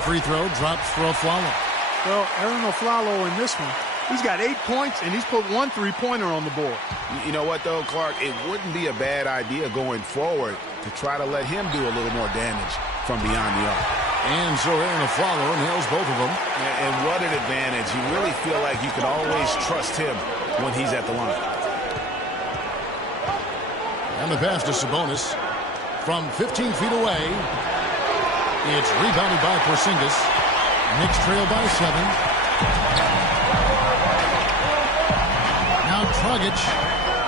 Free throw drops for Afflalo. Well, Aaron Afflalo in this one, he's got 8 points, and he's put 1 3-pointer on the board. You know what, though, Clark? It wouldn't be a bad idea going forward to try to let him do a little more damage from beyond the arc. And so Aaron Afflalo nails both of them. And what an advantage. You really feel like you can always trust him when he's at the line. And the pass to Sabonis from 15 feet away. It's rebounded by Porzingis. Knicks trail by 7. Now Dragic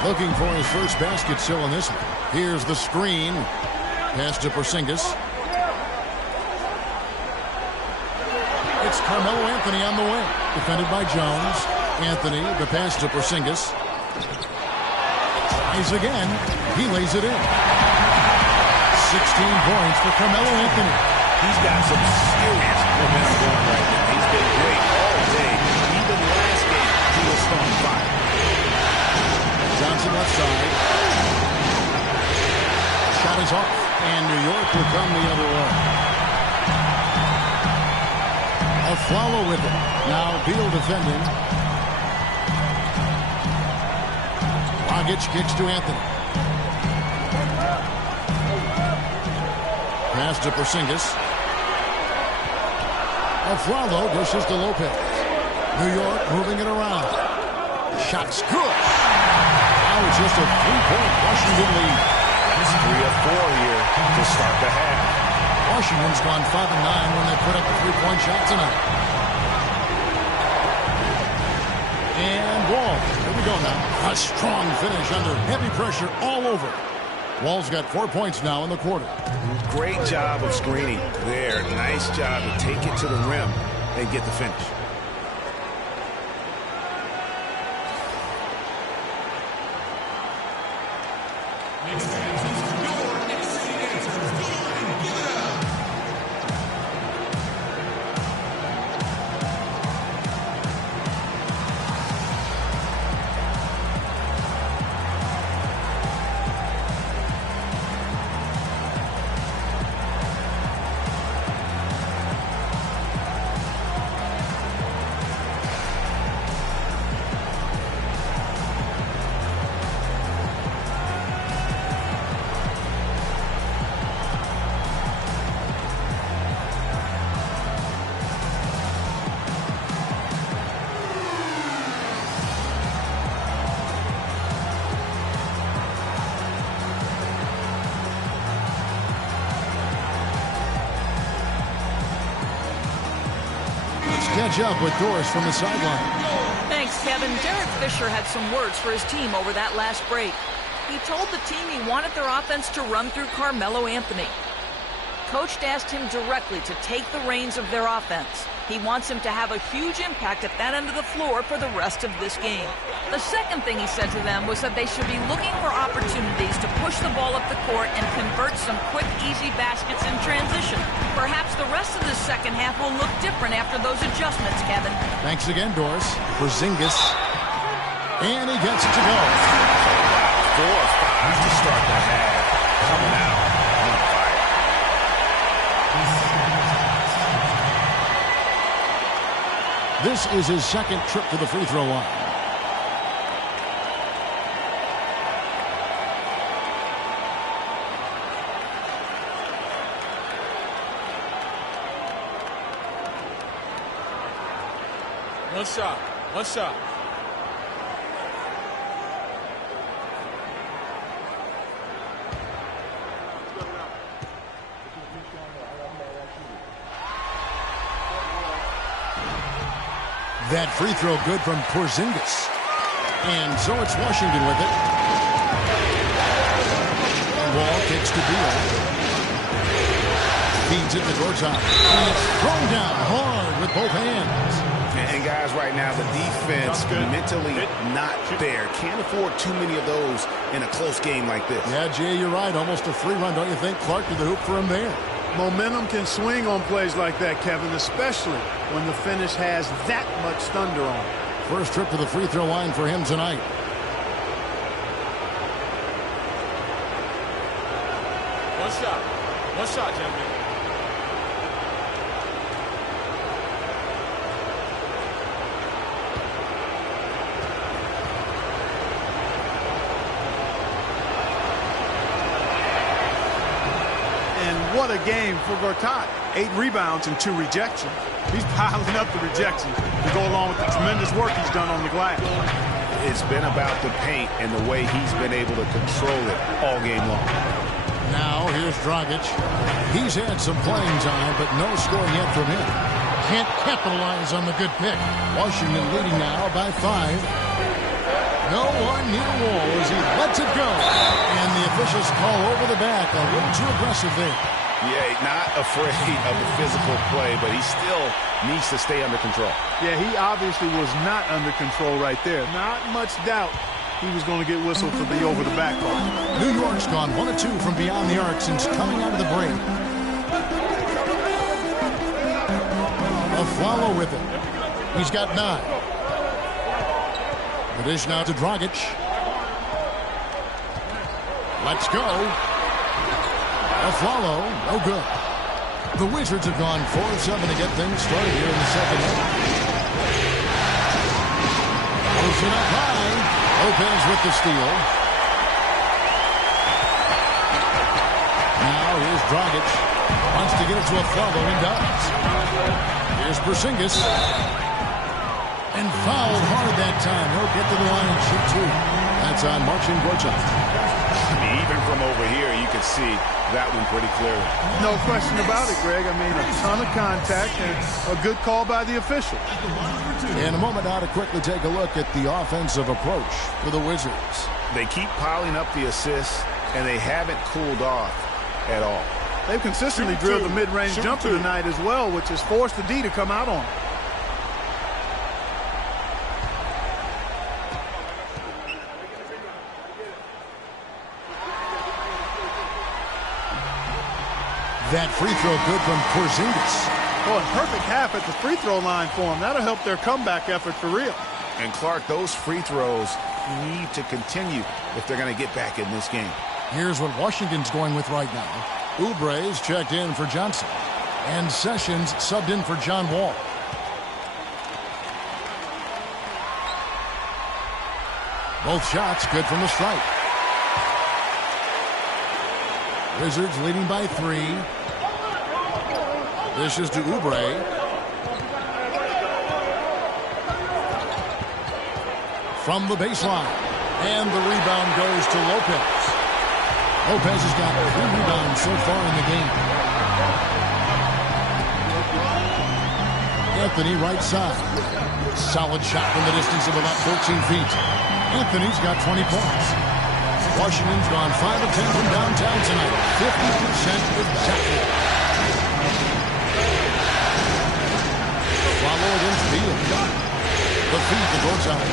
looking for his first basket still in this one. Here's the screen. Pass to Porzingis. It's Carmelo Anthony on the wing. Defended by Jones. Anthony, the pass to Porzingis. Tries again. He lays it in. 16 points for Carmelo Anthony. He's got some serious momentum going right now. He's been great all day. Even last game, he was on fire. Johnson left side. Shot is off. And New York will come the other way. Afflalo with it. Now Beal defending. Dragic kicks to Anthony. Pass to Porzingis. Afflalo dishes to Lopez. New York moving it around. Shot's good. Now it's just a 3-point Washington lead. It's 3 of 4 here to start the half. Washington's gone 5 of 9 when they put up the 3-point shot tonight. And Wall. Here we go now. A strong finish under heavy pressure all over. Wall's got 4 points now in the quarter. Great job of screening there. Nice job to take it to the rim and get the finish. Catch up with Doris from the sideline. Thanks, Kevin. Derek Fisher had some words for his team over that last break. He told the team he wanted their offense to run through Carmelo Anthony. Coach asked him directly to take the reins of their offense. He wants him to have a huge impact at that end of the floor for the rest of this game. The second thing he said to them was that they should be looking for opportunities to push the ball up the court and convert some quick, easy baskets in transition. Perhaps the rest of the second half will look different after those adjustments, Kevin. Thanks again, Doris. Porzingis. And he gets it to go. 4 of 5 to start the half. Coming out on fire. This is his second trip to the free throw line. One shot. One shot. That free throw good from Porzingis. And so it's Washington with it. Wall kicks to Beal. Feeds it to Gortat. And it's thrown down hard with both hands. And guys, right now, the defense mentally not there. Can't afford too many of those in a close game like this. Yeah, Jay, you're right. Almost a free run, don't you think? Clark to the hoop for him there. Momentum can swing on plays like that, Kevin, especially when the finish has that much thunder on it. First trip to the free throw line for him tonight. One shot. One shot, gentlemen. What a game for Gortat. 8 rebounds and 2 rejections. He's piling up the rejections to go along with the tremendous work he's done on the glass. It's been about the paint and the way he's been able to control it all game long. Now here's Dragic. He's had some playing time, but no score yet from him. can't capitalize on the good pick. Washington leading now by 5. No one near Wall as he lets it go. And the officials call over the back. A little too aggressive there. Yeah, not afraid of the physical play, but he still needs to stay under control. Yeah, he obviously was not under control right there. Not much doubt he was going to get whistled for the over-the-back call. New York's gone 1 of 2 from beyond the arc since coming out of the break. Afflalo with it. He's got 9. The dish now to Dragic. Let's go. Afflalo, no good. The Wizards have gone 4 of 7 to get things started here in the second half. Push it up high. Lopez with the steal. Now here's Dragic. Wants to get it to Afflalo and does. Here's Porzingis. And fouled hard that time. He'll get to the line and shoot 2. That's on Marcin Gortat. Even from over here, you can see that one pretty clearly. No question about it, Greg. I mean, a ton of contact and a good call by the official. In a moment now to quickly take a look at the offensive approach for the Wizards. They keep piling up the assists, and they haven't cooled off at all. They've consistently drilled the mid-range jumper tonight as well, which has forced the D to come out on them. That free throw good from Porzingis. Oh, a perfect half at the free throw line for them. That'll help their comeback effort for real. And Clark, those free throws need to continue if they're going to get back in this game. Here's what Washington's going with right now. Oubre's checked in for Johnson. And Sessions subbed in for John Wall. Both shots good from the stripe. Wizards leading by 3. This is to Oubre. From the baseline. And the rebound goes to Lopez. Lopez has got 3 rebounds so far in the game. Anthony right side. Solid shot from the distance of about 14 feet. Anthony's got 20 points. Washington's gone 5 of 10 from downtown tonight. 50% exactly. Follow against Beal. The feed to Gortat.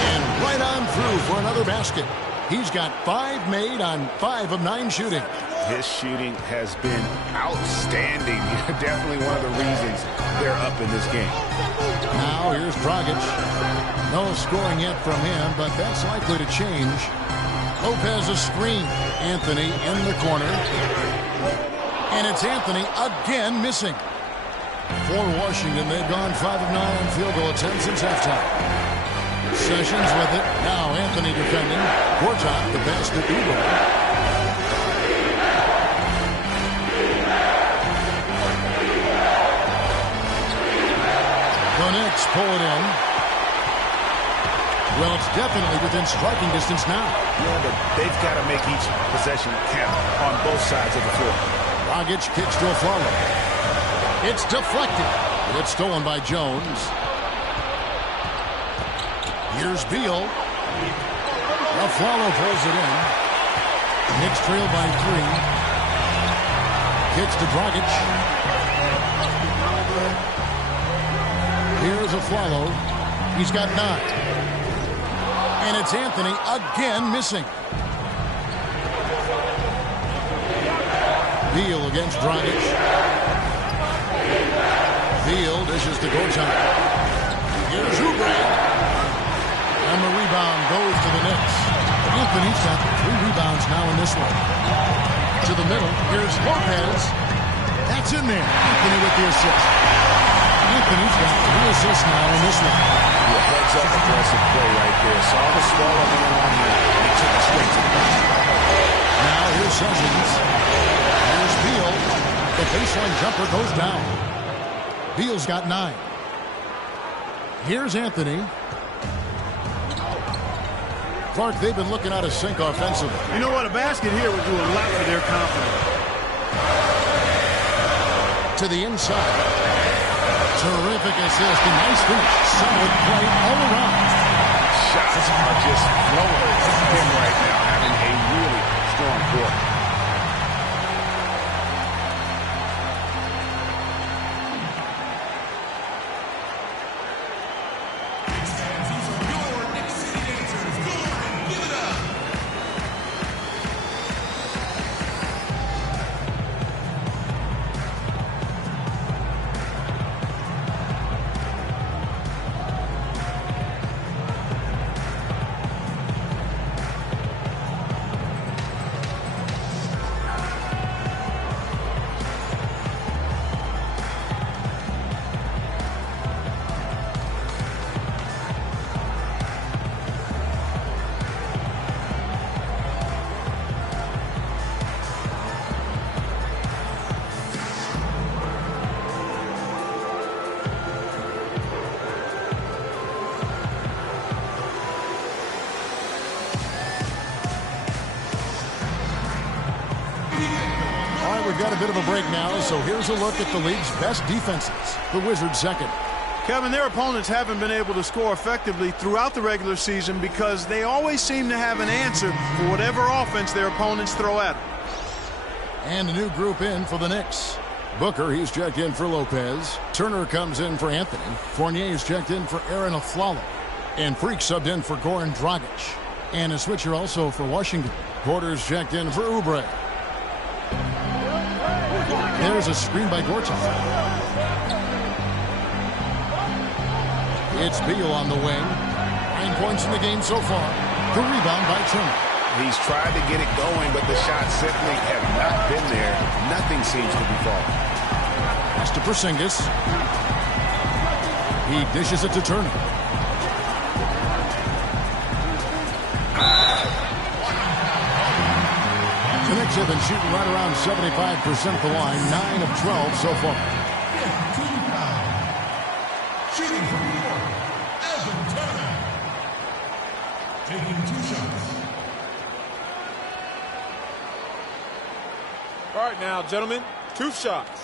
And right on through for another basket. He's got 5 made on 5 of 9 shooting. His shooting has been outstanding. Definitely one of the reasons they're up in this game. Now here's Dragic. No scoring yet from him, but that's likely to change. Lopez a screen. Anthony in the corner. And it's Anthony again missing. For Washington, they've gone 5 of 9 on field goal attempts since halftime. Sessions with it. Now Anthony defending. Gortat the pass to Oubre. The Knicks pull it in. Well, it's definitely within striking distance now. Yeah, but they've got to make each possession count on both sides of the floor. Dragic kicks to Afflalo. It's deflected. It's stolen by Jones. Here's Beal. Afflalo pulls it in. Knicks trail by 3. Kicks to Dragic. Here's Afflalo. He's got 9. And it's Anthony again missing. Beal against Dragic. Beal dishes to Gortat. Here's Oubre. And the rebound goes to the Knicks. Anthony's got 3 rebounds now in this one. To the middle. Here's Lopez. That's in there. Anthony with the assist. Anthony's got 3 assists now in this one. Yeah, heads up aggressive play right there. Saw the smaller man on him, and he took it straight to the basket. Now here's Sessions. Here's Beal. The baseline jumper goes down. Beal's got 9. Here's Anthony. Clark, they've been looking out of sync offensively. You know what? A basket here would do a lot for their confidence. to the inside. Terrific assist and nice finish. Solid play all around. Shots are just flowing from him right now, having a really strong quarter. We've got a bit of a break now, so here's a look at the league's best defenses. The Wizards second. Kevin, their opponents haven't been able to score effectively throughout the regular season because they always seem to have an answer for whatever offense their opponents throw at them. And a new group in for the Knicks. Booker, he's checked in for Lopez. Turner comes in for Anthony. Fournier's checked in for Aaron Aflalo. And Freak subbed in for Goran Dragic. And a switcher also for Washington. Porter's checked in for Oubre. There's a screen by Gortat. It's Beal on the wing. 9 points in the game so far. The rebound by Turner. He's tried to get it going, but the shots simply have not been there. Nothing seems to be falling. Pass to Porzingis. He dishes it to Turner. The Knicks have been shooting right around 75% at the line, 9 of 12 so far. Shooting from New York, Evan Turner. Taking 2 shots. All right now, gentlemen, 2 shots.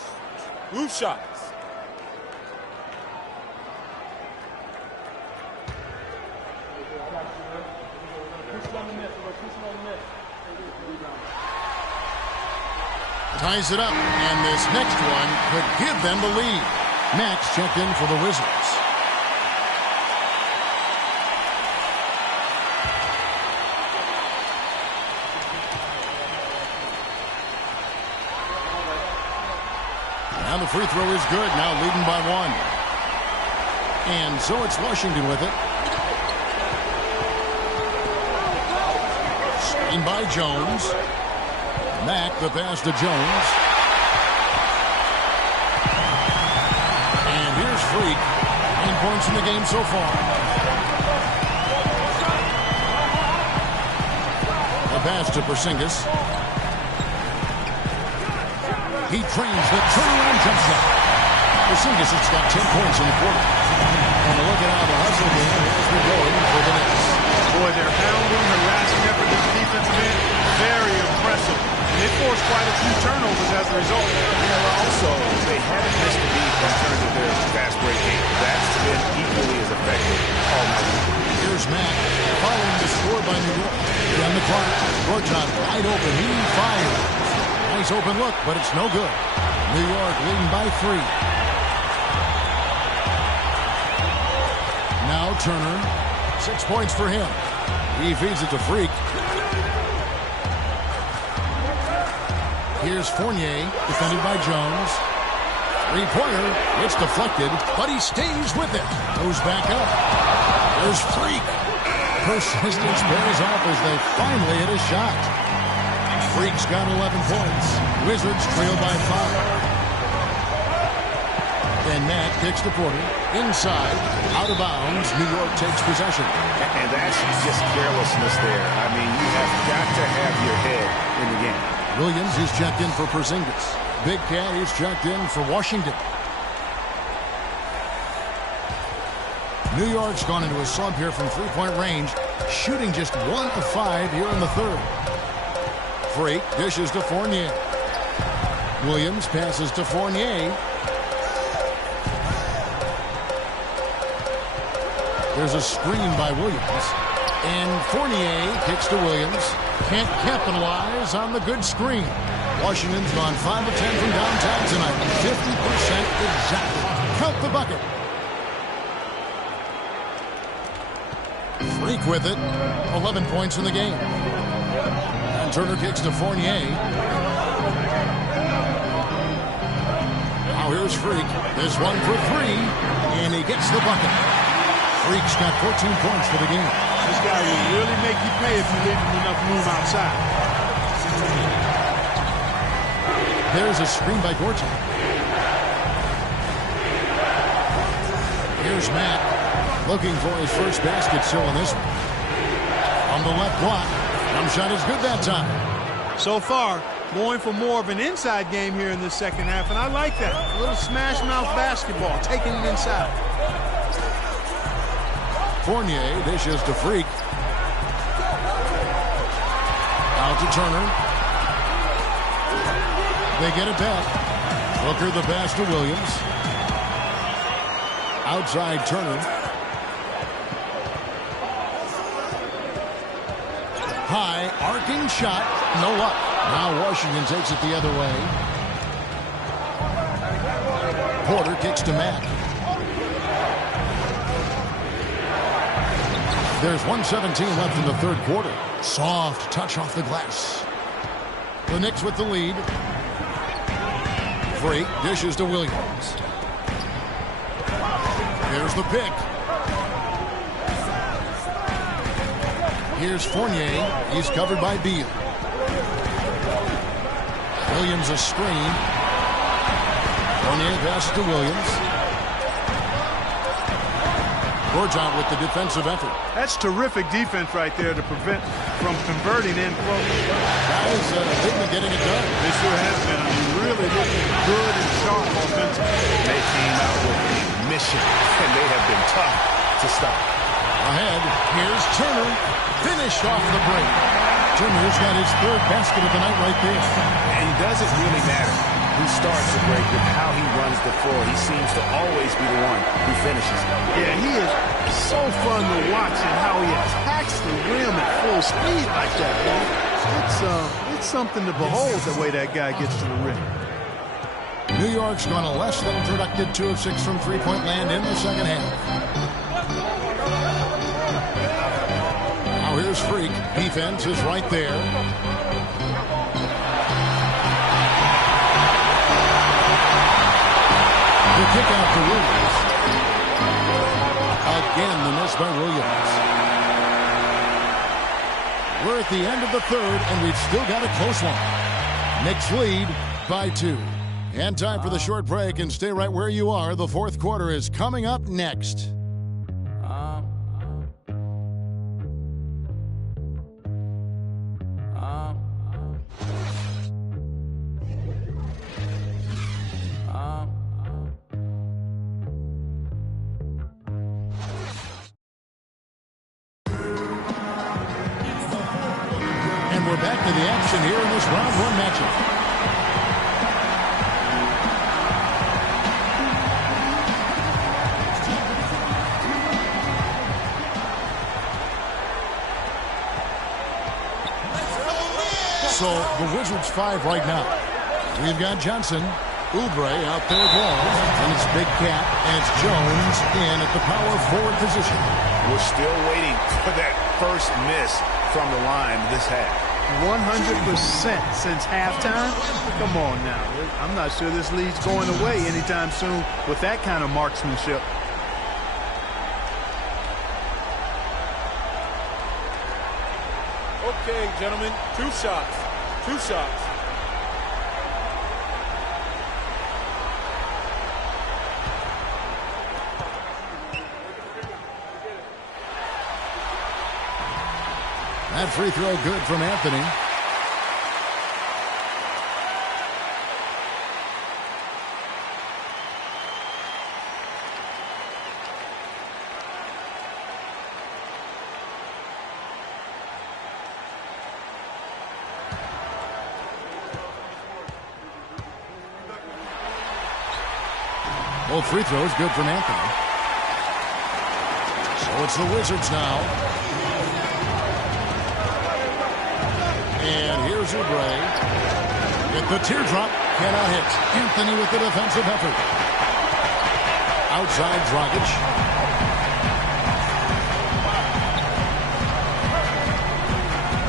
Blue shots. Ties it up, and this next one could give them the lead. Max checked in for the Wizards. And the free throw is good, now leading by 1. And so it's Washington with it. Screen by Jones. Mack, the pass to Jones. And here's Freak. 9 points in the game so far. The pass to Porzingis. He trains the turnaround jump shot. Porzingis has got 10 points in the quarter. And a look at how the hustle game has been going for the Knicks. Boy, they're hounding, harassing effort this defensive end. Very impressive. They forced quite a few turnovers as a result. Yeah, also, they haven't missed a beat in terms of their fast break game. That's been equally as effective all night. Here's Mack following the score by New York. On the clock, Gortat wide open. He fires. Nice open look, but it's no good. New York leading by 3. Now Turner. 6 points for him. He feeds it to Freak. Here's Fournier, defended by Jones. 3-pointer, it's deflected, but he stays with it. Goes back up. There's Freak. Persistence pays off as they finally hit a shot. Freak's got 11 points. Wizards trail by 5. And Matt kicks to Porter. Inside, out of bounds. New York takes possession. And that's just carelessness there. I mean, you have got to have your head in the game. Williams is checked in for Porzingis. Big Cat is checked in for Washington. New York's gone into a slump here from 3-point range, shooting just 1 of 5 here in the third. Freak dishes to Fournier. Williams passes to Fournier. There's a screen by Williams. And Fournier kicks to Williams. Can't capitalize on the good screen. Washington's gone 5 of 10 from downtown tonight. 50% exactly. Count the bucket. Freak with it. 11 points in the game. And Turner kicks to Fournier. Now here's Freak. This one for 3. And he gets the bucket. Freak's got 14 points for the game. This guy will really make you pay if you leave him enough room outside. There's a screen by Gortat. Here's Matt looking for his first basket still in this one. On the left block. Jump shot is good that time. So far, going for more of an inside game here in this second half, and I like that. A little smash mouth basketball, taking it inside. Fournier dishes to Freak. Out to Turner. They get it back. Booker the pass to Williams. Outside Turner. High, arcing shot. No luck. Now Washington takes it the other way. Porter kicks to Mack. There's 1:17 left in the third quarter. Soft touch off the glass. The Knicks with the lead. Freak dishes to Williams. Here's the pick. Here's Fournier. He's covered by Beal. Williams a screen. Fournier passes to Williams. Gortat with the defensive effort. That's terrific defense right there to prevent from converting in close. Guys, they've been getting it done. They sure have been. I mean, really looking good and sharp offensively. They came out with a mission, and they have been tough to stop. Ahead, here's Turner. Finished off the break. Turner's got his third basket of the night right there. And it doesn't really matter who starts the break, but how he runs the floor. He seems to always be the one who finishes. Yeah, he is so fun to watch and how he attacks the rim at full speed like that, man. It's something to behold the way that guy gets to the rim. New York's gone a less than productive 2 of 6 from three-point land in the second half. Now here's Freak. Defense is right there. The kick out to Williams. Again, the miss by Williams. We're at the end of the third, and we've still got a close one. Knicks lead by 2. And time for the short break, and stay right where you are. The fourth quarter is coming up next. And we're back to the action here in this round one matchup. So the Wizards 5 right now. We've got Johnson, Oubre out there at wall, and it's Big Cat, and it's Jones in at the power forward position. We're still waiting for that first miss from the line this half. 100% since halftime? Come on now. I'm not sure this lead's going away anytime soon with that kind of marksmanship. Okay, gentlemen, 2 shots. 2 shots. That free throw good from Anthony. Both free throws good from Anthony. So it's the Wizards now. And here's Oubre. With the teardrop, cannot hit. Anthony with the defensive effort. Outside Dragic.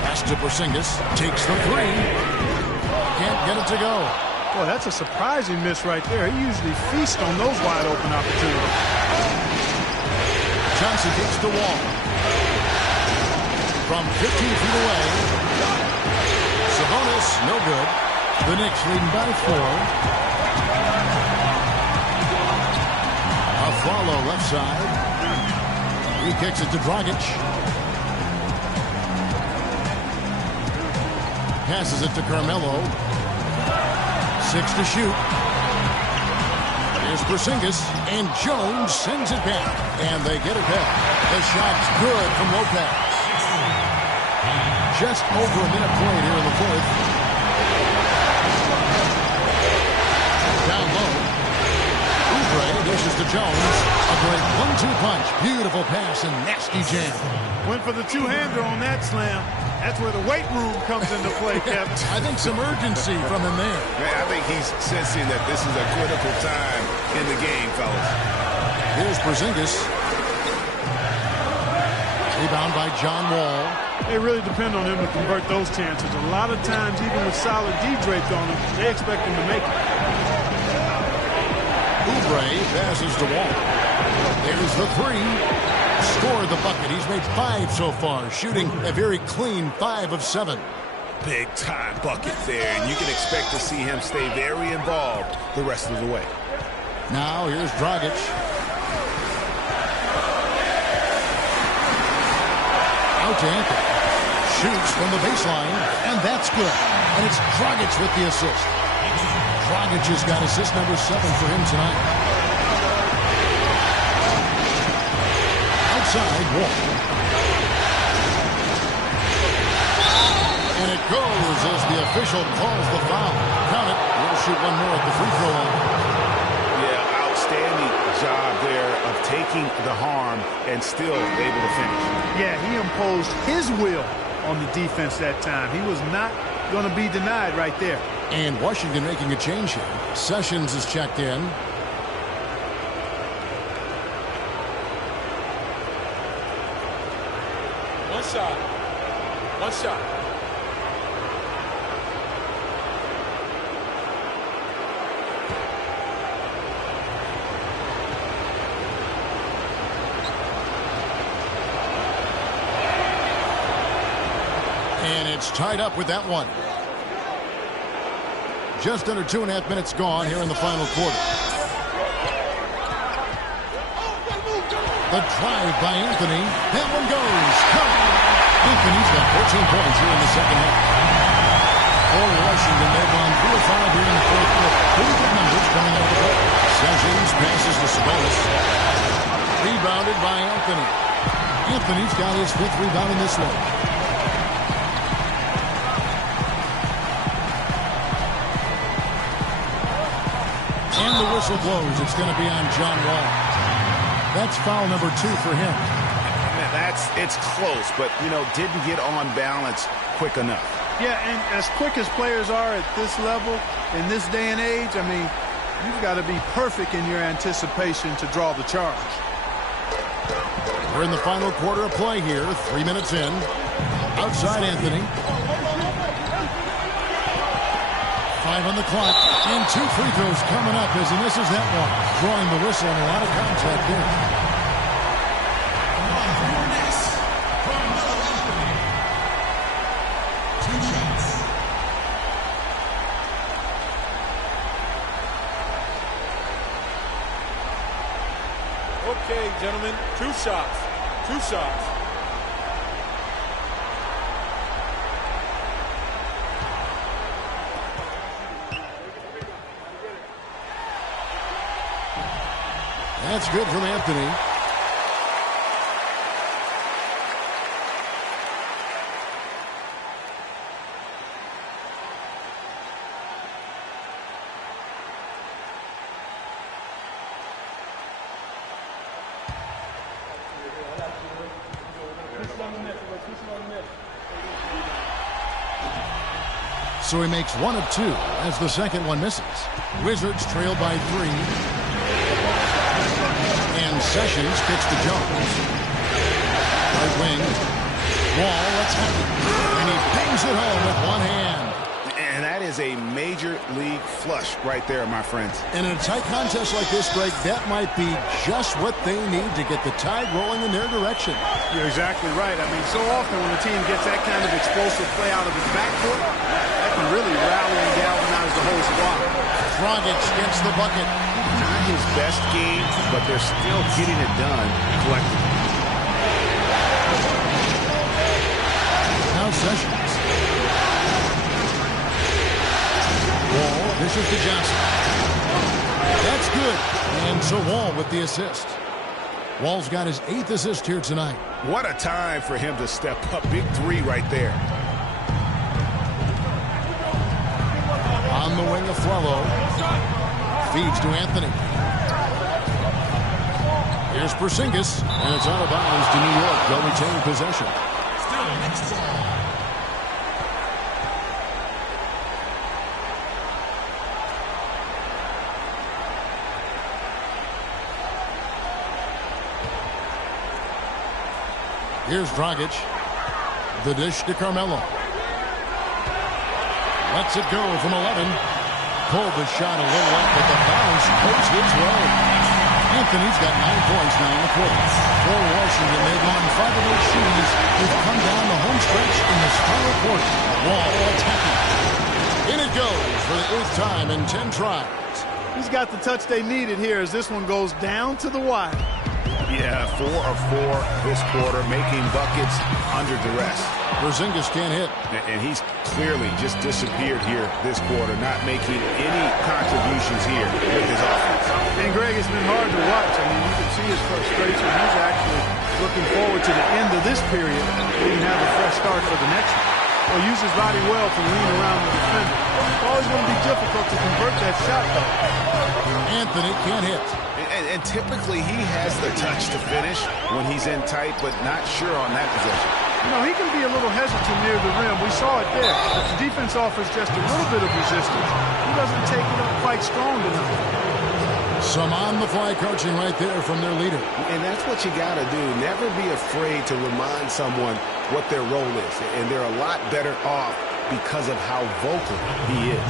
Pass to Porzingis. Takes the three. Can't get it to go. Boy, that's a surprising miss right there. He usually feasts on those wide open opportunities. Johnson gets the wall. From 15 feet away. Sabonis, no good. The Knicks leading by 4. A follow left side. He kicks it to Dragic. Passes it to Carmelo. 6 to shoot. Here's Porzingis, and Jones sends it back, and they get it back. The shot's good from Lopez. Just over a minute played here in the fourth. Down low. Oubre dishes to Jones. A great 1-2 punch. Beautiful pass and nasty jam. Went for the two-hander on that slam. That's where the weight room comes into play, Kevin. I think some urgency from him there. Man, I think he's sensing that this is a critical time in the game, fellas. Here's Porzingis. Rebound by John Wall. They really depend on him to convert those chances. A lot of times, even with solid D draped on him, they expect him to make it. Oubre passes to Wall. There's the three. Scored the bucket. He's made 5 so far, shooting a very clean 5 of 7. Big time bucket there, and you can expect to see him stay very involved the rest of the way. Now here's Dragic. Out to Anthony. Shoots from the baseline, and that's good. And it's Dragic with the assist. Dragic has got assist number 7 for him tonight. Outside Wall. And it goes as the official calls the foul. Count it. We'll shoot one more at the free throw line. Yeah, outstanding job there of taking the harm and still able to finish. Yeah, he imposed his will on the defense that time. He was not going to be denied right there. And Washington making a change here. Sessions is checked in. One shot. And it's tied up with that one. Just under 2.5 minutes gone here in the final quarter. The drive by Anthony. That one goes. Anthony's got 14 points here in the second half. For Washington, they've gone 3 of 5 here in the fourth quarter. Pretty good numbers coming out of the break. Sessions passes to Sabonis. Rebounded by Anthony. Anthony's got his 5th rebound in this one. And the whistle blows. It's going to be on John Wall. That's foul number 2 for him. It's close, but, didn't get on balance quick enough. Yeah, and as quick as players are at this level, in this day and age, I mean, you've got to be perfect in your anticipation to draw the charge. We're in the final quarter of play here, 3 minutes in. Outside Anthony. 5 on the clock, and 2 free throws coming up as he misses that one. Drawing the whistle and a lot of contact there. Okay, gentlemen, 2 shots. 2 shots. That's good from Anthony. So he makes 1 of 2 as the second one misses. Wizards trail by 3. And Sessions kicks to Jones. Right wing. Wall, let's have it. And he bangs it home with one hand. And that is a major league flush right there, my friends. And in a tight contest like this, Greg, that might be just what they need to get the tide rolling in their direction. You're exactly right. I mean, so often when a team gets that kind of explosive play out of its backcourt, that can really rally and galvanize the whole squad. Dragic gets the bucket. Not his best game, but they're still getting it done collectively. Now Sessions. Wall, dishes to Johnson. That's good. And so Wall with the assist. Wall's got his 8th assist here tonight. What a time for him to step up. Big 3 right there. On the wing of Flello. Feeds to Anthony. Here's Porzingis. And it's out of bounds to New York. They'll retain possession. Here's Dragic. The dish to Carmelo. Lets it go from 11. Pulled the shot a little up, but the bounce goes his way. Anthony's got 9 points now in the quarter. For Washington, they've won 5 of 8 shootings. They've come down the home stretch in this final quarter. Wall attacking. In it goes for the 8th time in 10 tries. He's got the touch they needed here as this one goes down to the wire. Yeah, 4 of 4 this quarter, making buckets under duress. Porzingis can't hit. And he's clearly just disappeared here this quarter, not making any contributions here with his offense. And Greg, it's been hard to watch. I mean, you can see his frustration. He's actually looking forward to the end of this period so he can have a fresh start for the next one. He'll use his body well to lean around the defender. It's always going to be difficult to convert that shot, though. Anthony can't hit. And typically he has the touch to finish when he's in tight, but not sure on that possession. You know, he can be a little hesitant near the rim. We saw it there. If the defense offers just a little bit of resistance, he doesn't take it up quite strong enough. Some on-the-fly coaching right there from their leader. And that's what you got to do. Never be afraid to remind someone what their role is. And they're a lot better off because of how vocal he is.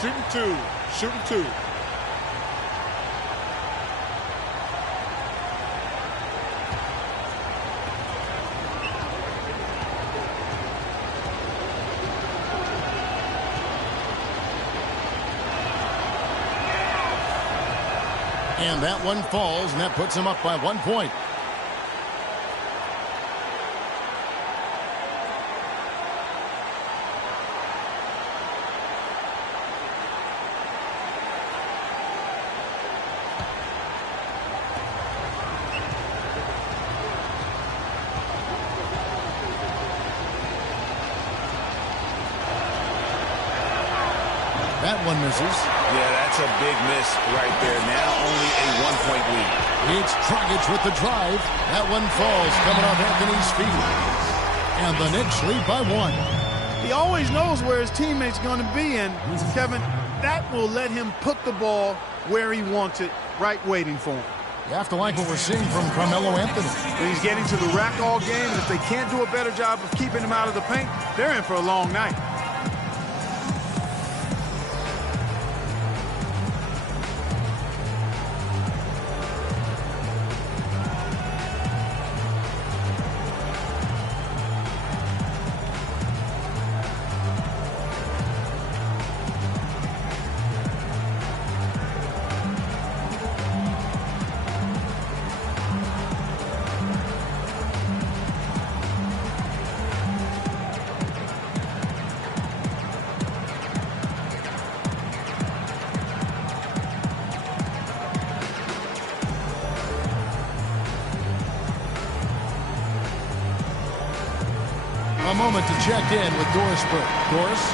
Shooting 2. Shooting 2. And that one falls, and that puts him up by 1 point. That one misses. Yeah, that's a big miss right there. Now only a 1-point lead. It's Dragic with the drive. That one falls, coming off Anthony's feet. And the Knicks lead by 1. He always knows where his teammate's going to be, and Kevin, that will let him put the ball where he wants it, right waiting for him. You have to like what we're seeing from Carmelo Anthony. And he's getting to the rack all game, and if they can't do a better job of keeping him out of the paint, they're in for a long night. A moment to check in with Doris Burke. Doris?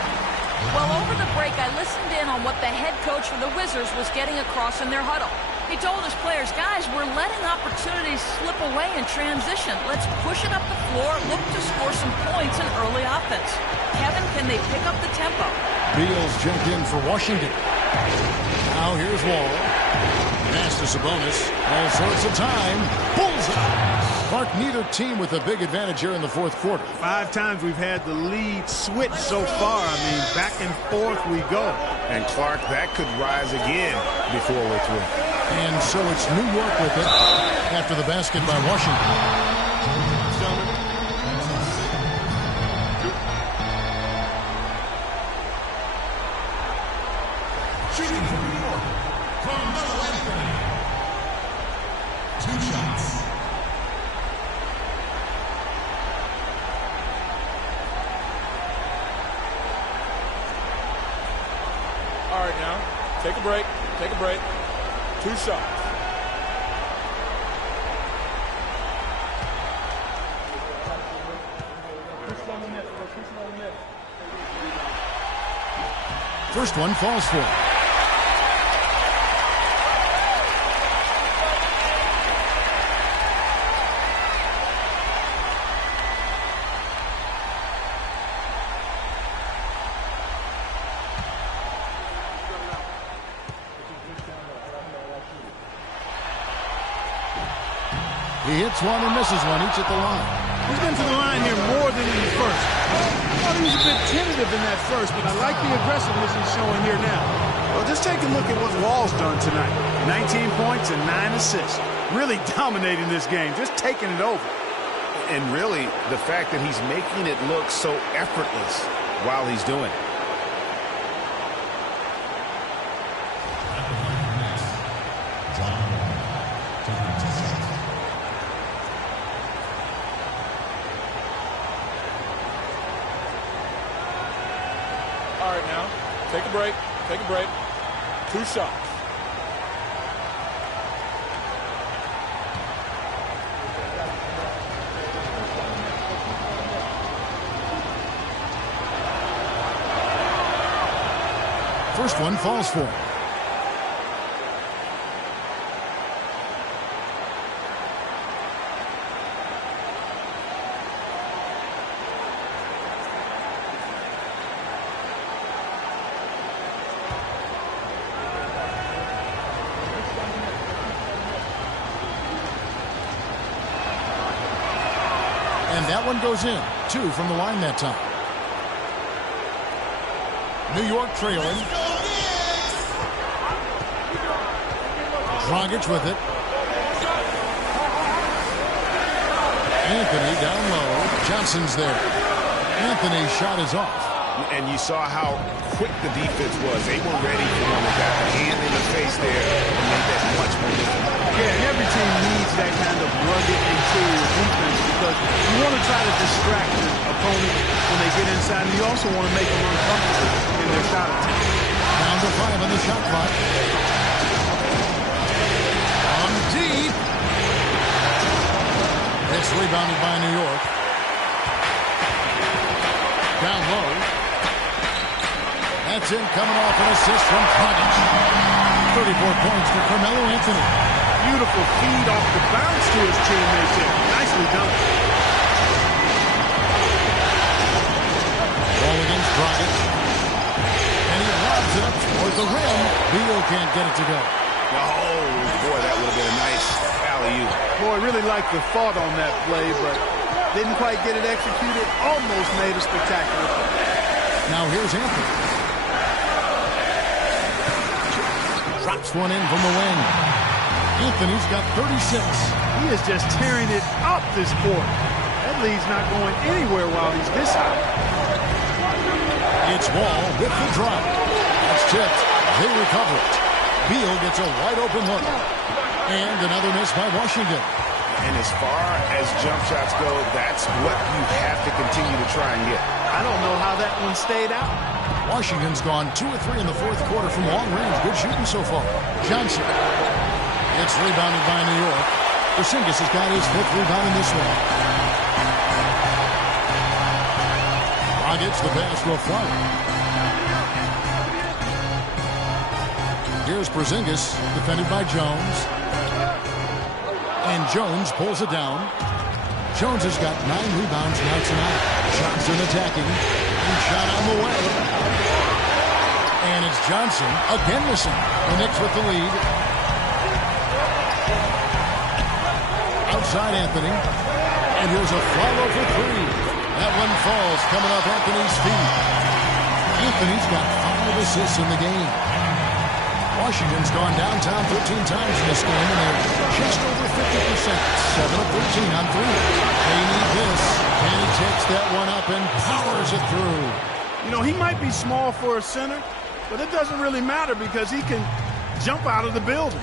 Well, over the break, I listened in on what the head coach for the Wizards was getting across in their huddle. He told his players, guys, we're letting opportunities slip away in transition. Let's push it up the floor, look to score some points in early offense. Kevin, can they pick up the tempo? Beals jumped in for Washington. Now here's Wall. Pass to Sabonis. All sorts of time. Bullseye. Clark, neither team with a big advantage here in the fourth quarter. 5 times we've had the lead switch so far. I mean, back and forth we go. And Clark, that could rise again before we're through. And so it's New York with it after the basket by Washington. Shooting from New York, Carmelo Anthony. 2 shots. All right, now, take a break. Take a break. 2 shots. First one falls for him. He hits one and misses one, each at the line. He's been to the line here more than in the first. I thought he was a bit tentative in that first, but I like the aggressiveness he's showing here now. Well, just take a look at what Wall's done tonight. 19 points and 9 assists. Really dominating this game, just taking it over. And really, the fact that he's making it look so effortless while he's doing it. All right, now, take a break. Take a break. 2 shots. First one falls for him. And that one goes in. 2 from the line that time. New York trailing. Dragic with it. Anthony down low. Johnson's there. Anthony's shot is off. And you saw how quick the defense was. They were ready for him. They got the hand in the face there and made that much more difficult. Yeah, and every team needs that kind of rugged interior defense because you want to try to distract the opponent when they get inside, and you also want to make them uncomfortable in their shot attempt. Down to 5 on the shot clock. On deep. It's rebounded by New York. Down low. That's in, coming off an assist from Dragic. 34 points for Carmelo Anthony. Beautiful feed off the bounce to his teammates here. Nicely done. Ball against Dragic. And he lobs it up toward the rim. Beal can't get it to go. Oh, boy, that would have been a nice alley-oop. Boy, really liked the thought on that play, but didn't quite get it executed. Almost made a spectacular play. Now here's Anthony. Drops one in from the wing. Anthony's got 36. He is just tearing it up this quarter. That lead's not going anywhere while he's this high. It's Wall with the drop. That's tipped. They recover it. Beal gets a wide open look. And another miss by Washington. And as far as jump shots go, that's what you have to continue to try and get. I don't know how that one stayed out. Washington's gone 2 of 3 in the fourth quarter from long range. Good shooting so far. Johnson. It's rebounded by New York. Porzingis has got his 5th rebound in this one. Dragic, the pass will fly. Here's Porzingis, defended by Jones. And Jones pulls it down. Jones has got 9 rebounds now tonight. Johnson attacking. And shot on the way. And it's Johnson again missing. The Knicks with the lead. Outside Anthony. And here's a follow for 3. That one falls coming off Anthony's feet. Anthony's got 5 assists in the game. Washington's gone downtown 13 times in this game, and they're just over 50%. 7 of 13 on 3. They need this. And he takes that one up and powers it through. You know, he might be small for a center, but it doesn't really matter because he can jump out of the building.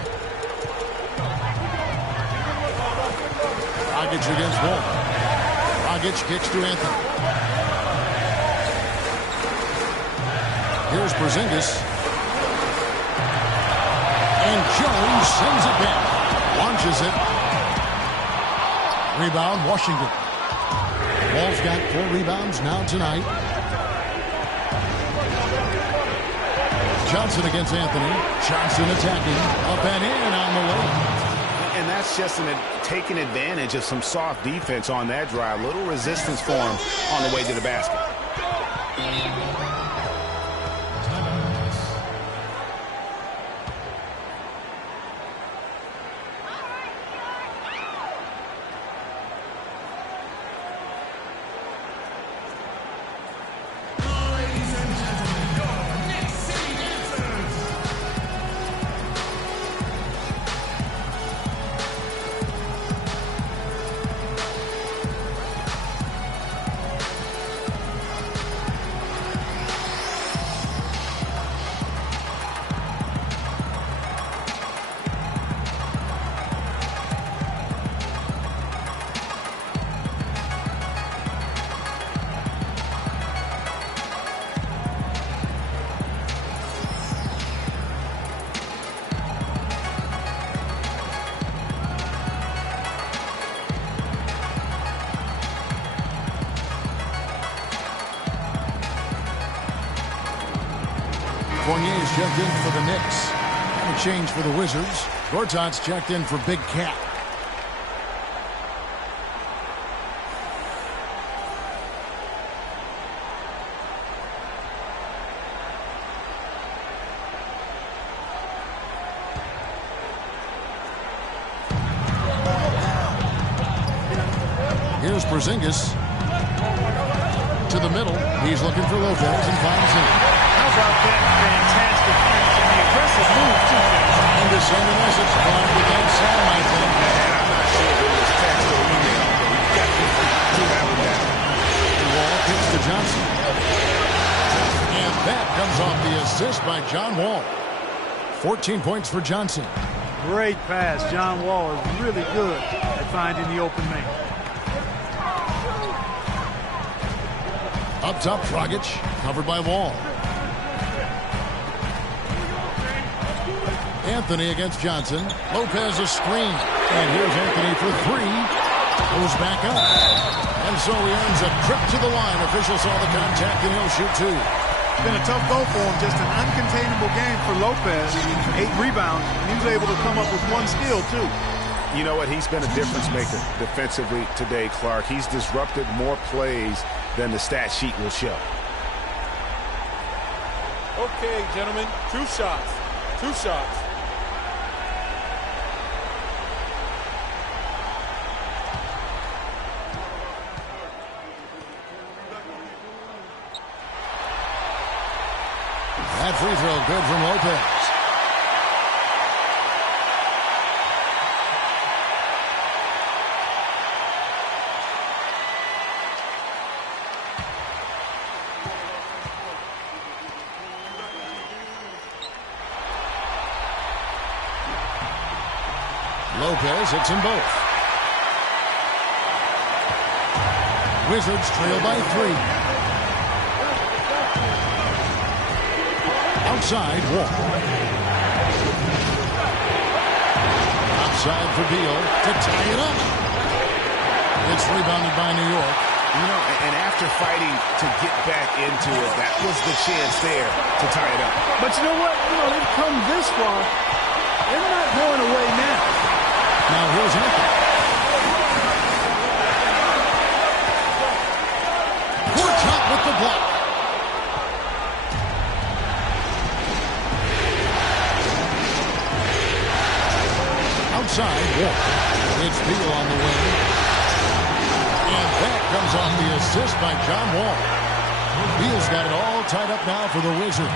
Dragic against Wall. Dragic kicks to Anthony. Here's Porzingis. And Jones sends it back. Launches it. Rebound, Washington. Wall's got 4 rebounds now tonight. Johnson against Anthony. Johnson attacking. Up and in on the way. And that's just taking advantage of some soft defense on that drive. Little resistance for him on the way to the basket. Fournier's checked in for the Knicks. And a change for the Wizards. Gortat's checked in for Big Cat. Here's Porzingis. To the middle. He's looking for Lopez and finds him. How about that fantastic finish and the aggressive move, too? And to send a message point without Sam, I think. I'm not sure if it was text or email, but we definitely threw that one down. Wall kicks to Johnson. And that comes off the assist by John Wall. 14 points for Johnson. Great pass. John Wall is really good at finding the open man. Up top, Dragic, covered by Wall. Anthony against Johnson. Lopez a screen. And here's Anthony for 3. Goes back up. And so he earns a trip to the line. Official saw the contact and he'll shoot 2. It's been a tough goal for him. Just an uncontainable game for Lopez. 8 rebounds. And he was able to come up with 1 steal, too. You know what? He's been a difference maker defensively today, Clark. He's disrupted more plays than the stat sheet will show. Okay, gentlemen. 2 shots. 2 shots. That free throw good from Lopez. Lopez hits them both. Wizards trail by 3. Outside, Wall. Outside for Beal to tie it up. It's rebounded by New York. You know, and after fighting to get back into it, that was the chance there to tie it up. But you know what? You know, they've come this far. They're not going away now. Now here's Anthony. Gortat with the block. Outside, Walker. It's Beal on the wing. And that comes off the assist by John Wall. Beal's got it all tied up now for the Wizards.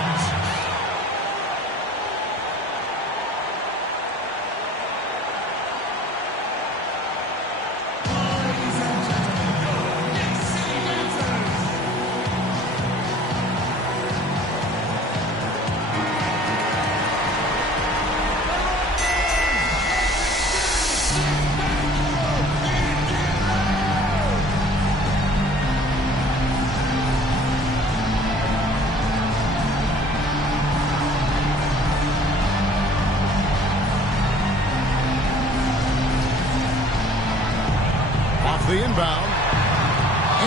The inbound.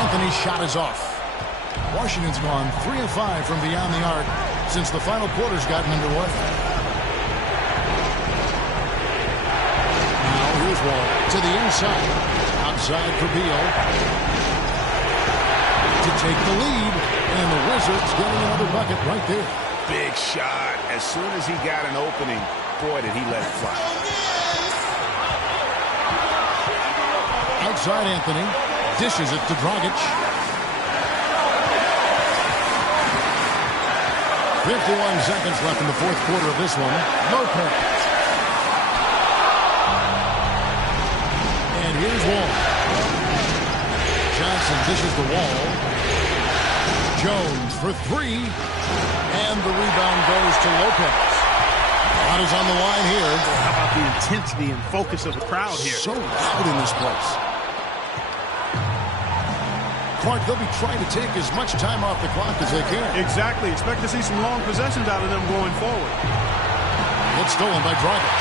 Anthony's shot is off. Washington's gone 3 of 5 from beyond the arc since the final quarter's gotten underway. Now here's Wall to the inside. Outside for Beal. To take the lead. And the Wizards getting another bucket right there. Big shot. As soon as he got an opening, boy, did he let it fly. Outside Anthony. Dishes it to Dragic. 51 seconds left in the fourth quarter of this one. Lopez. And here's Wall. Johnson dishes the Wall. Jones for three. And the rebound goes to Lopez. Lot is on the line here. How about the intensity and focus of the crowd here? So loud in this place. Clark, they'll be trying to take as much time off the clock as they can. Exactly. Expect to see some long possessions out of them going forward. It's stolen by Dragic.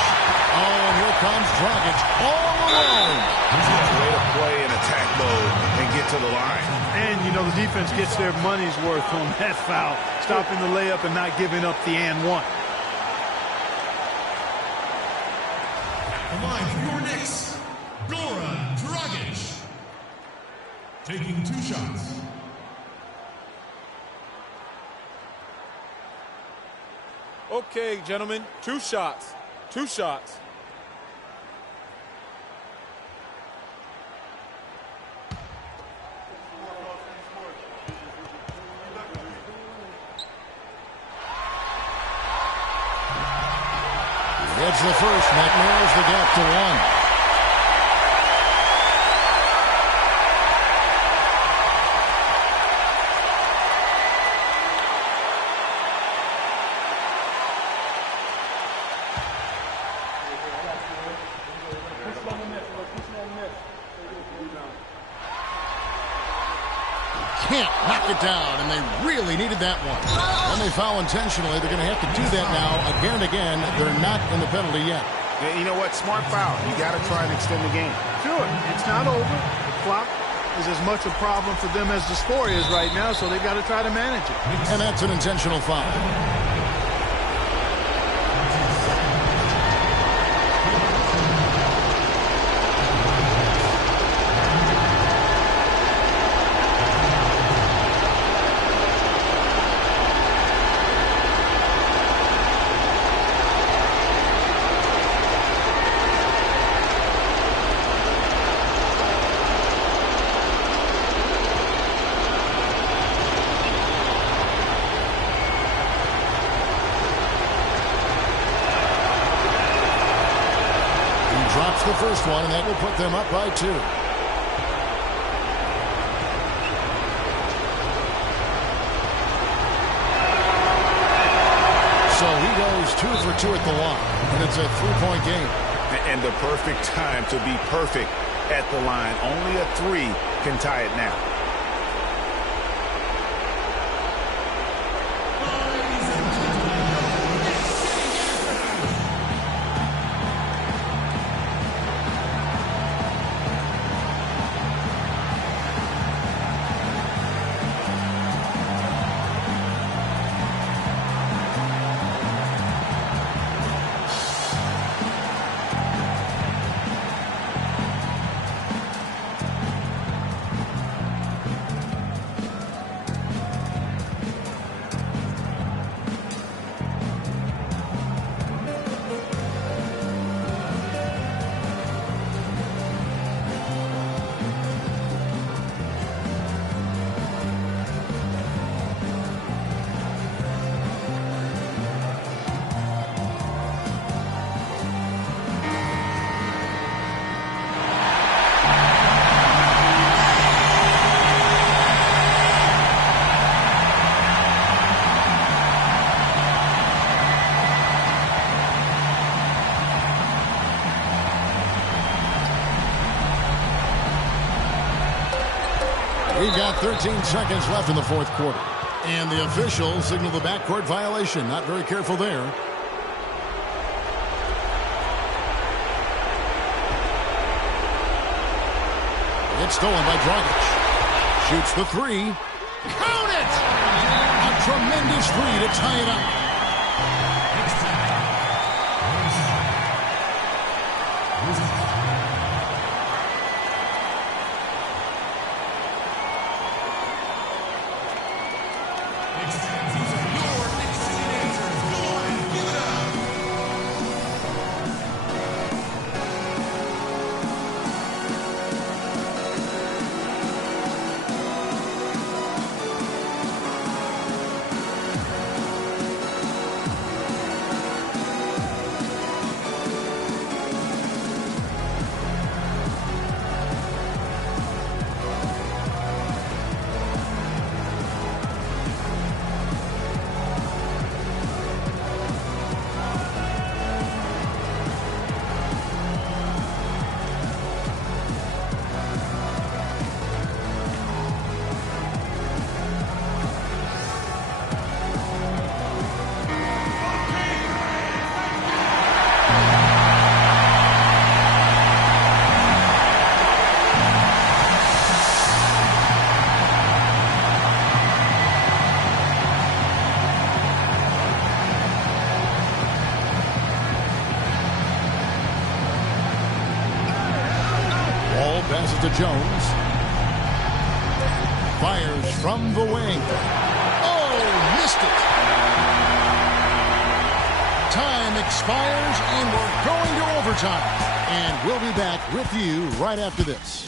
Oh, and here comes Dragic all alone. Way to play in attack mode and get to the line. And, you know, the defense gets their money's worth on that foul. Stopping the layup and not giving up the and one. The line for your Knicks, Goran Dragic. Taking 2 shots. Okay, gentlemen, 2 shots. 2 shots. That's the first. That narrows the gap to 1. Can't knock it down, and they really needed that one. And they foul intentionally. They're going to have to do that now again and again. They're not in the penalty yet. Yeah, you know what? Smart foul. You got to try and extend the game. Sure. It's not over. The clock is as much a problem for them as the score is right now, so they've got to try to manage it. And that's an intentional foul. Drops the first one, and that will put them up by 2. So he goes 2 for 2 at the line, and it's a 3-point game. And the perfect time to be perfect at the line. Only a 3 can tie it now. 13 seconds left in the fourth quarter. And the officials signal the backcourt violation. Not very careful there. It's stolen by Dragic. Shoots the three. Count it! A tremendous three to tie it up. Passes to Jones. Fires from the wing. Oh, missed it. Time expires, and we're going to overtime. And we'll be back with you right after this.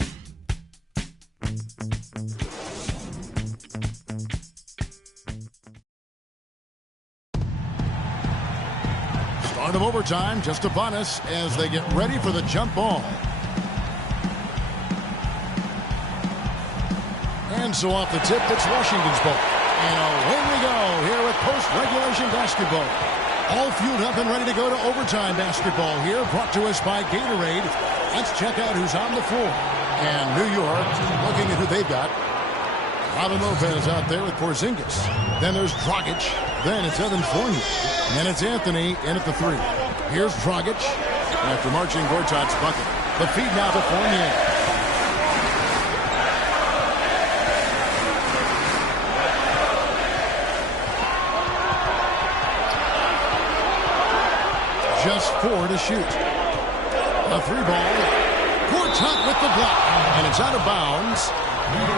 Start of overtime just upon us as they get ready for the jump ball. And so off the tip, it's Washington's ball. And away we go here with post-regulation basketball. All fueled up and ready to go to overtime basketball here, brought to us by Gatorade. Let's check out who's on the floor. And New York, looking at who they've got. Robin Lopez out there with Porzingis. Then there's Dragic. Then it's Evan Fournier. And it's Anthony in at the three. Here's Dragic after marching Gortat's bucket. The feed now to Fournier. Just 4 to shoot. A three ball. Gortat with the block. And it's out of bounds.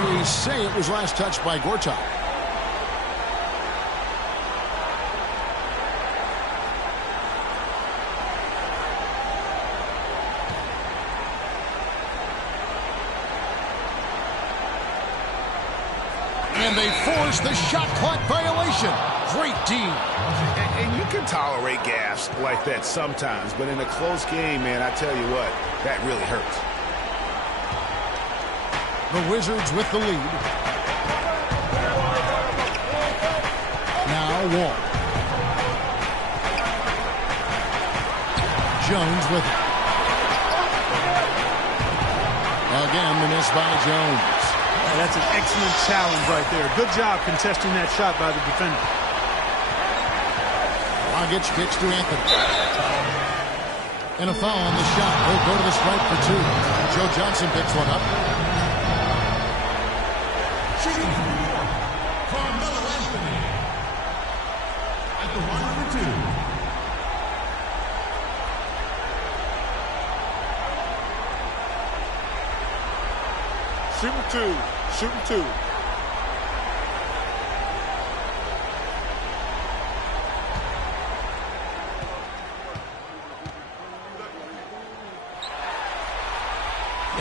We say it was last touched by Gortat. And they force the shot clock violation. Great team. And you can tolerate gas like that sometimes, but in a close game, man, I tell you what, that really hurts. The Wizards with the lead. Now Wall. Jones with it. Again, the miss by Jones. That's an excellent challenge right there. Good job contesting that shot by the defender. Dragic kicks to Anthony. And a foul on the shot. He'll go to the stripe for 2. Joe Johnson picks one up. Shooting for New York, Carmelo Anthony. At the line for 2. Shooting 2. Shooting 2.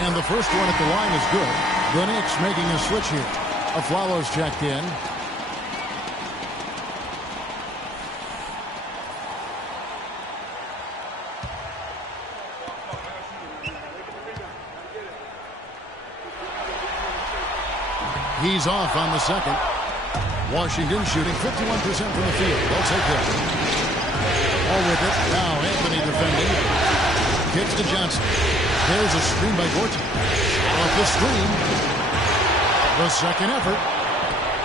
And the first one at the line is good. The Knicks making a switch here. Aflalo's checked in. He's off on the second. Washington shooting 51% from the field. They'll take this. All with it. Now Anthony defending. Kicks to Johnson. There's a screen by Gortat. Off the screen. The second effort.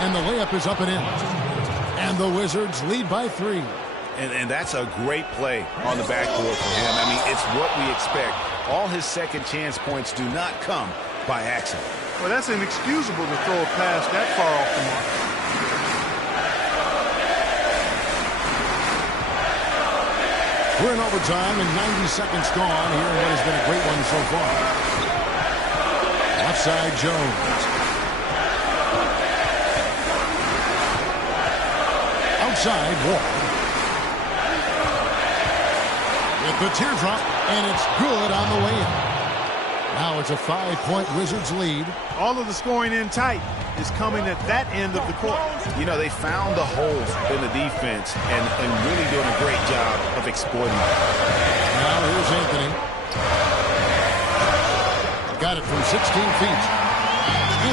And the layup is up and in. And the Wizards lead by 3. And that's a great play on the backboard for him. I mean, it's what we expect. All his second chance points do not come by accident. Well, that's inexcusable to throw a pass that far off the mark. We're in overtime and 90 seconds gone here in what has been a great one so far. Outside Jones. Outside Wall. With the teardrop, and it's good on the way in. Now it's a 5-point Wizards lead. All of the scoring in tight is coming at that end of the court. You know, they found the holes in the defense and really doing a great job of exploiting them. Now here's Anthony. Got it from 16 feet.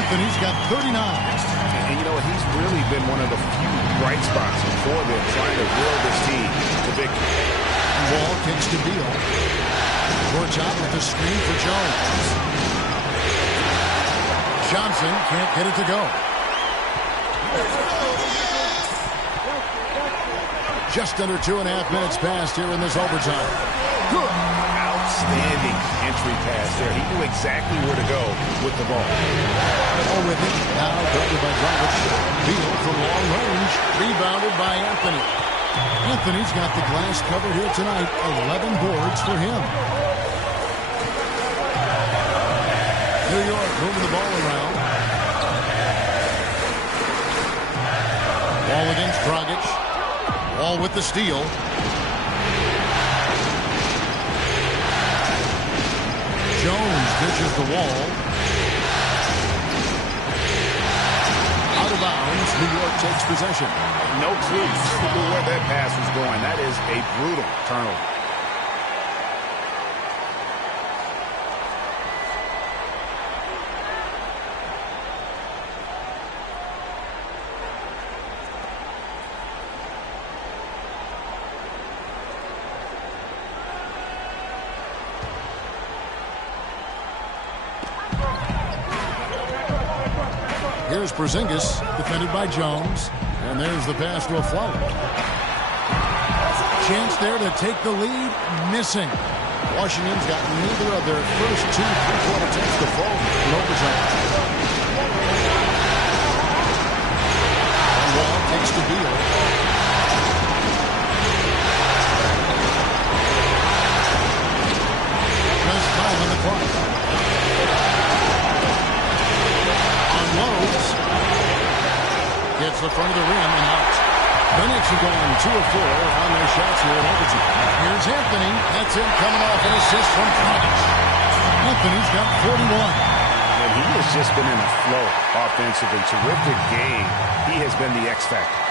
Anthony's got 39. And you know, he's really been one of the few bright spots for them trying to will this team to victory. Wall kicks to Beal. Short shot with the screen for Jones. Johnson can't get it to go. Just under 2.5 minutes passed here in this overtime. Good. Outstanding entry pass there. He knew exactly where to go with the ball. Ball with it. Now covered by Dragic. Beal from long range. Rebounded by Anthony. Anthony's got the glass covered here tonight. 11 boards for him. New York moving the ball around. Wall against Dragic. Wall with the steal. Jones ditches the Wall. Out of bounds. New York takes possession. No clue where that pass was going. That is a brutal turnover. Here's Porzingis, defended by Jones. And there's the pass to Afflalo. Chance there to take the lead, missing. Washington's got neither of their first 2 3-point attempts to fall in overtime. And Wall takes to Beal. Just 5 on the clock. Unloads. Gets the front of the rim and out. The Knicks are going 2 of 4 on their shots here in overtime. Here's Anthony. That's him coming off an assist from Dragic. Anthony's got 41. And he has just been in a flow offensively. Terrific game. He has been the X factor.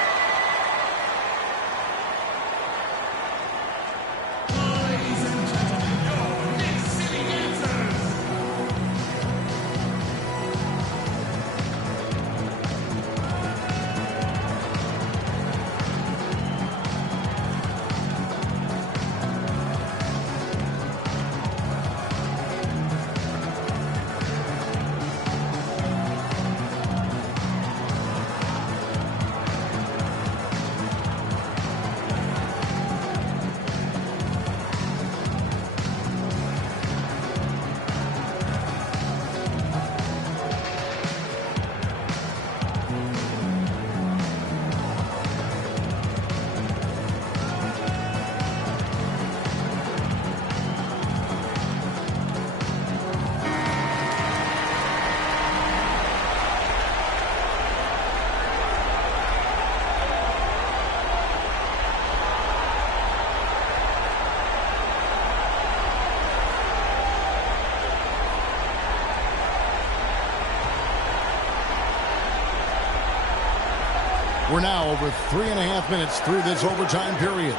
We're now over 3.5 minutes through this overtime period.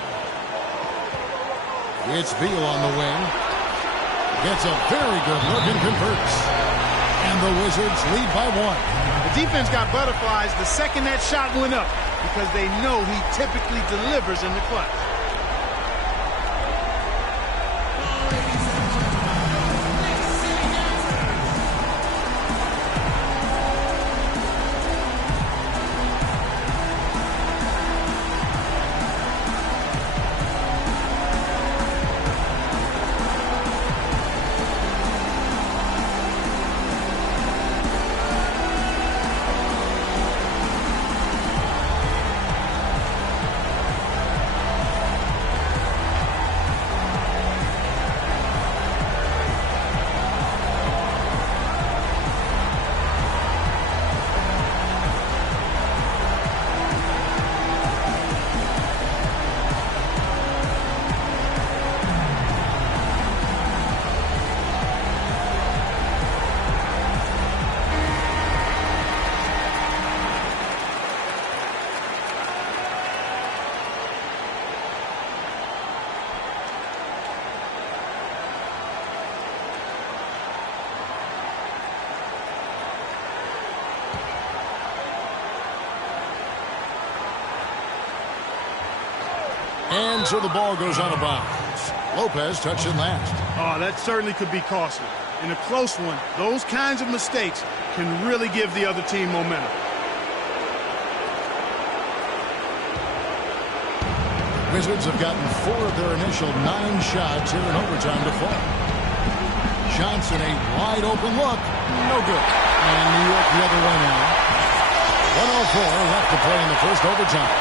It's Beal on the wing. Gets a very good look and converts. And the Wizards lead by 1. The defense got butterflies the second that shot went up because they know he typically delivers in the clutch. And so the ball goes out of bounds. Lopez touched it last. Oh, that certainly could be costly. In a close one, those kinds of mistakes can really give the other team momentum. Wizards have gotten 4 of their initial 9 shots here in overtime to fall. Johnson, a wide open look. No good. And New York the other way now. 1:04 left to play in the first overtime.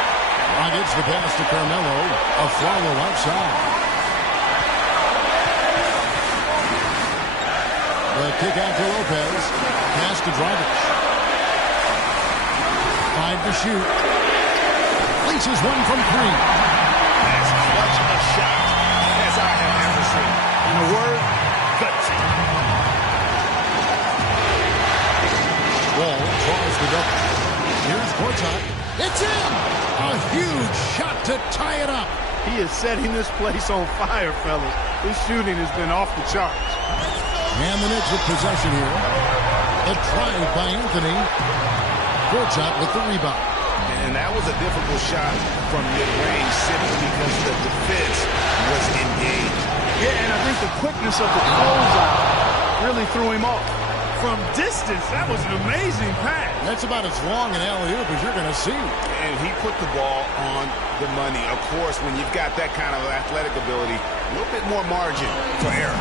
Rockets the pass to Carmelo. A follow outside. The kick out to Lopez. Pass to Dragic. 5 to shoot. Leases one from 3. As clutch a shot as I have ever seen. In a word, gutsy. Wall tries the double. Here's Gortat. It's in! A huge shot to tie it up. He is setting this place on fire, fellas. His shooting has been off the charts. And the Knicks with possession here. A drive by Anthony. Gortat with the rebound. And that was a difficult shot from mid-range simply because the defense was engaged. Yeah, and I think the quickness of the closeout really threw him off. From distance, that was an amazing pass. That's about as long an alley-oop as you're going to see. And he put the ball on the money. Of course, when you've got that kind of athletic ability, a little bit more margin for error.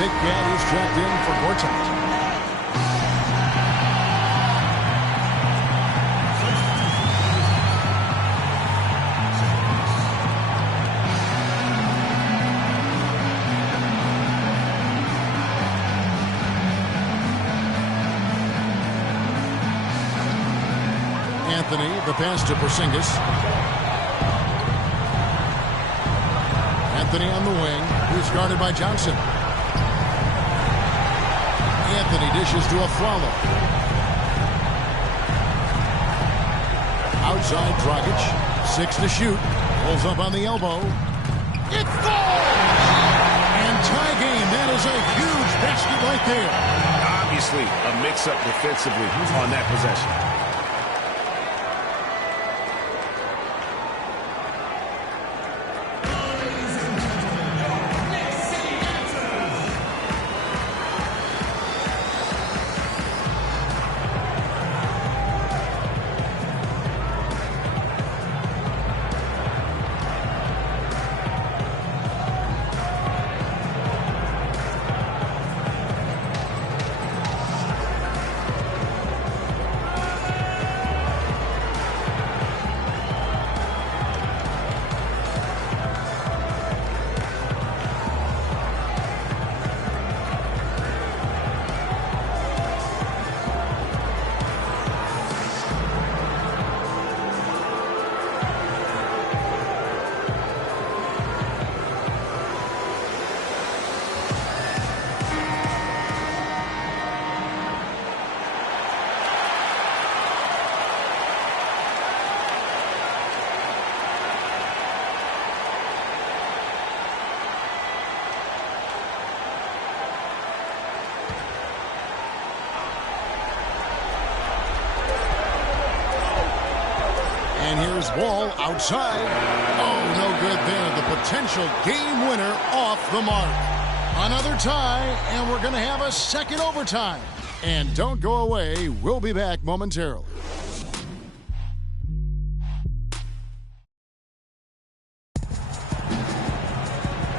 Big man is trapped in for Gortat. Anthony, the pass to Porzingis. Anthony on the wing. He's guarded by Johnson. Anthony dishes to Afflalo. Outside Dragic. 6 to shoot. Pulls up on the elbow. It falls! And tie game. That is a huge basket right there. Obviously, a mix-up defensively on that possession. And here's Wall outside. Oh, no good there. The potential game winner off the mark. Another tie, and we're going to have a second overtime. And don't go away. We'll be back momentarily.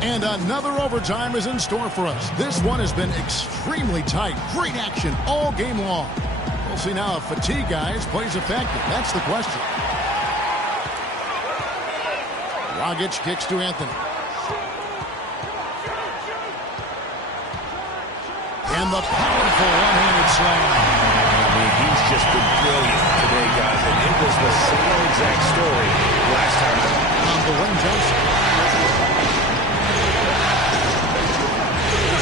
And another overtime is in store for us. This one has been extremely tight. Great action all game long. We'll see now if fatigue, guys, plays a factor. That's the question. Dragic kicks to Anthony. And the powerful one-handed slam. I mean, he's just been brilliant today, guys. And it was the same exact story last time. Dwayne Johnson.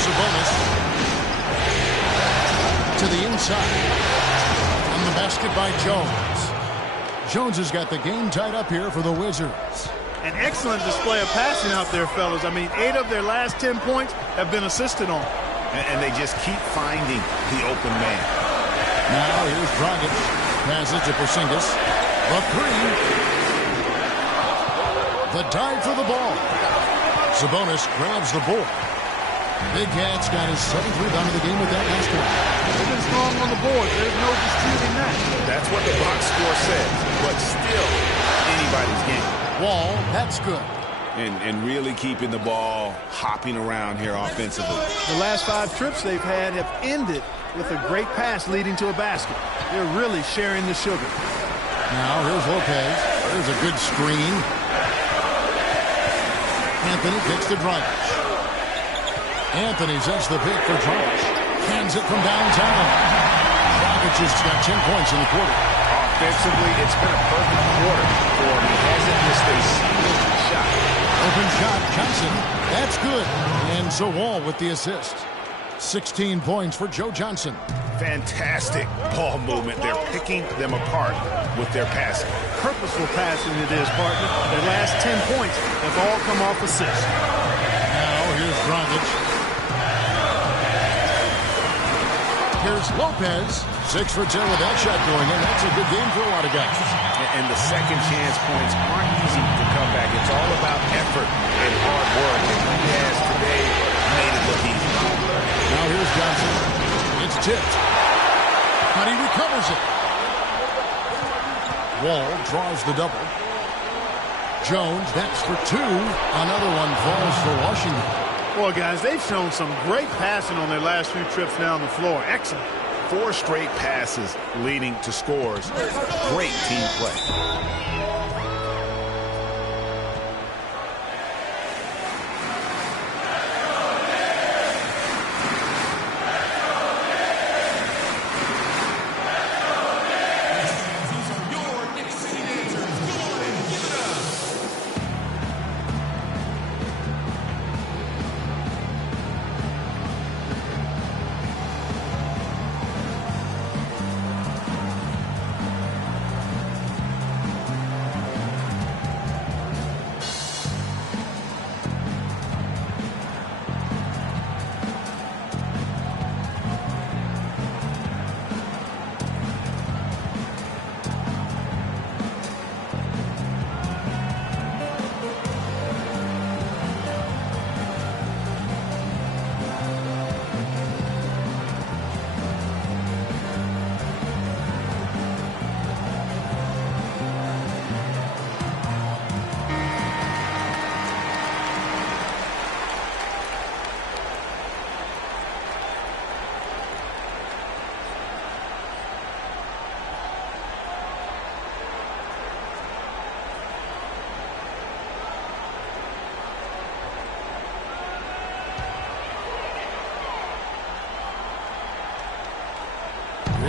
Sabonis. To the inside. On the basket by Jones. Jones has got the game tied up here for the Wizards. An excellent display of passing out there, fellas. I mean, 8 of their last 10 points have been assisted on. And they just keep finding the open man. Now here's Dragic. Passes to Porzingis. The three. The dive for the ball. Sabonis grabs the board. Big Cat's got his 7th rebound of the game with that last one. They've been strong on the board. There's no disputing that. That's what the box score says, but still anybody's game. Wall, that's good. And really keeping the ball hopping around here offensively. The last 5 trips they've had have ended with a great pass leading to a basket. They're really sharing the sugar. Now here's Lopez. There's a good screen. Anthony kicks to Dragic. Anthony sets the pick for Dragic. Hands it from downtown. Dragic has got 10 points in the quarter. Offensively, it's been a perfect quarter for him. He hasn't missed a single shot. Open shot, Johnson. That's good. And so Wall with the assist. 16 points for Joe Johnson. Fantastic ball movement. They're picking them apart with their passing. Purposeful passing it is, partner. Their last 10 points have all come off assists. Now here's Dragic. Here's Lopez. 6 for 10 with that shot going in. That's a good game for a lot of guys. And the second chance points aren't easy to come back. It's all about effort and hard work. And he has today made it look easy. Now here's Johnson. It's tipped. But he recovers it. Wall draws the double. Jones, that's for 2. Another one falls for Washington. Well, guys, they've shown some great passing on their last few trips down the floor. Excellent. 4 straight passes leading to scores. Great team play.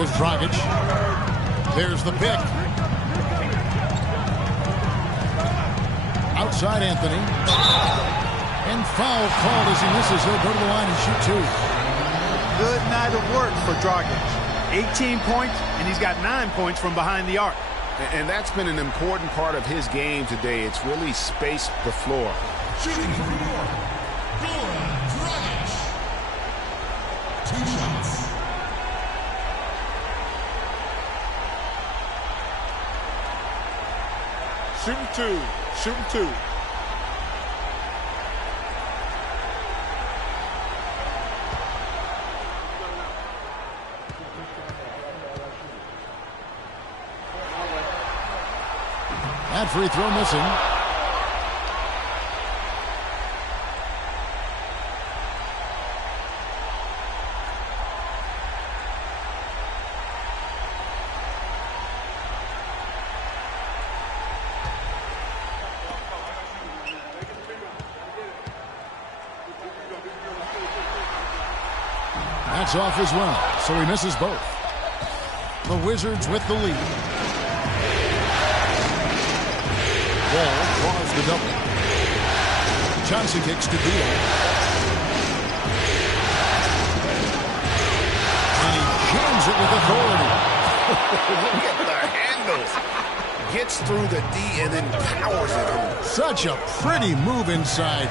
Here's Dragic. There's the pick. Outside Anthony. And foul called as he misses. He'll go to the line and shoot 2. Good night of work for Dragic. 18 points, and he's got 9 points from behind the arc. And that's been an important part of his game today. It's really spaced the floor. Shooting from New York, Goran Dragic. 2 shots. Shooting 2. Shooting 2. That free throw missing. That's off as well, so he misses both. The Wizards with the lead. Ball draws the double. Johnson kicks to Beal. And he jams it with authority. Look at the handles. Gets through the D and then powers it home. Such a pretty move inside.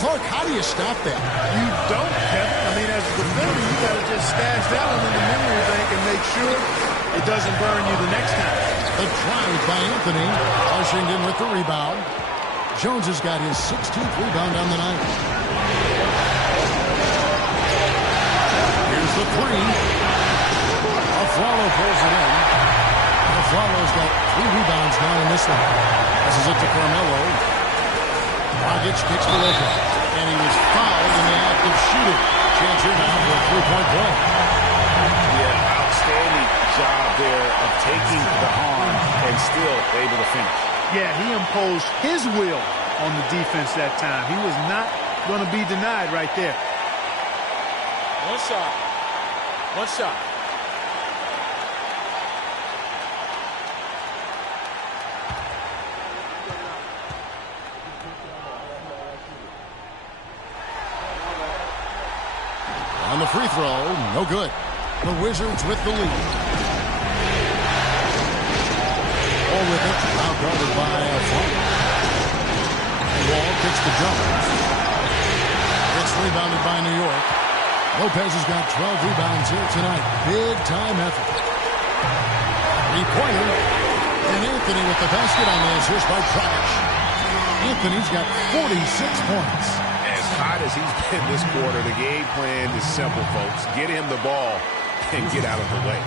Clark, how do you stop that? You don't, Kevin. I mean, as a defender, you got to just stash that one in the memory bank and make sure it doesn't burn you the next time. The drive by Anthony. Washington with the rebound. Jones has got his 16th rebound on the night. Here's the three. Afflalo pulls it in. Afflalo's got 3 rebounds now in this one. This is it to Carmelo. Dragic kicks the leg, and he was fouled in the act of shooting. Chance here now for a 3-point play. Yeah, outstanding job there of taking the harm and still able to finish. Yeah, he imposed his will on the defense that time. He was not going to be denied right there. One shot. One shot. On the free throw, no good. The Wizards with the lead. Ball with it, now guarded by Afflalo. Wall kicks to Jones. It's rebounded by New York. Lopez has got 12 rebounds here tonight. Big time effort. 3-pointer. And Anthony with the basket on this. Here's by Dragic. Anthony's got 46 points. As hot as he's been this quarter, the game plan is simple, folks. Get him the ball and get out of the way.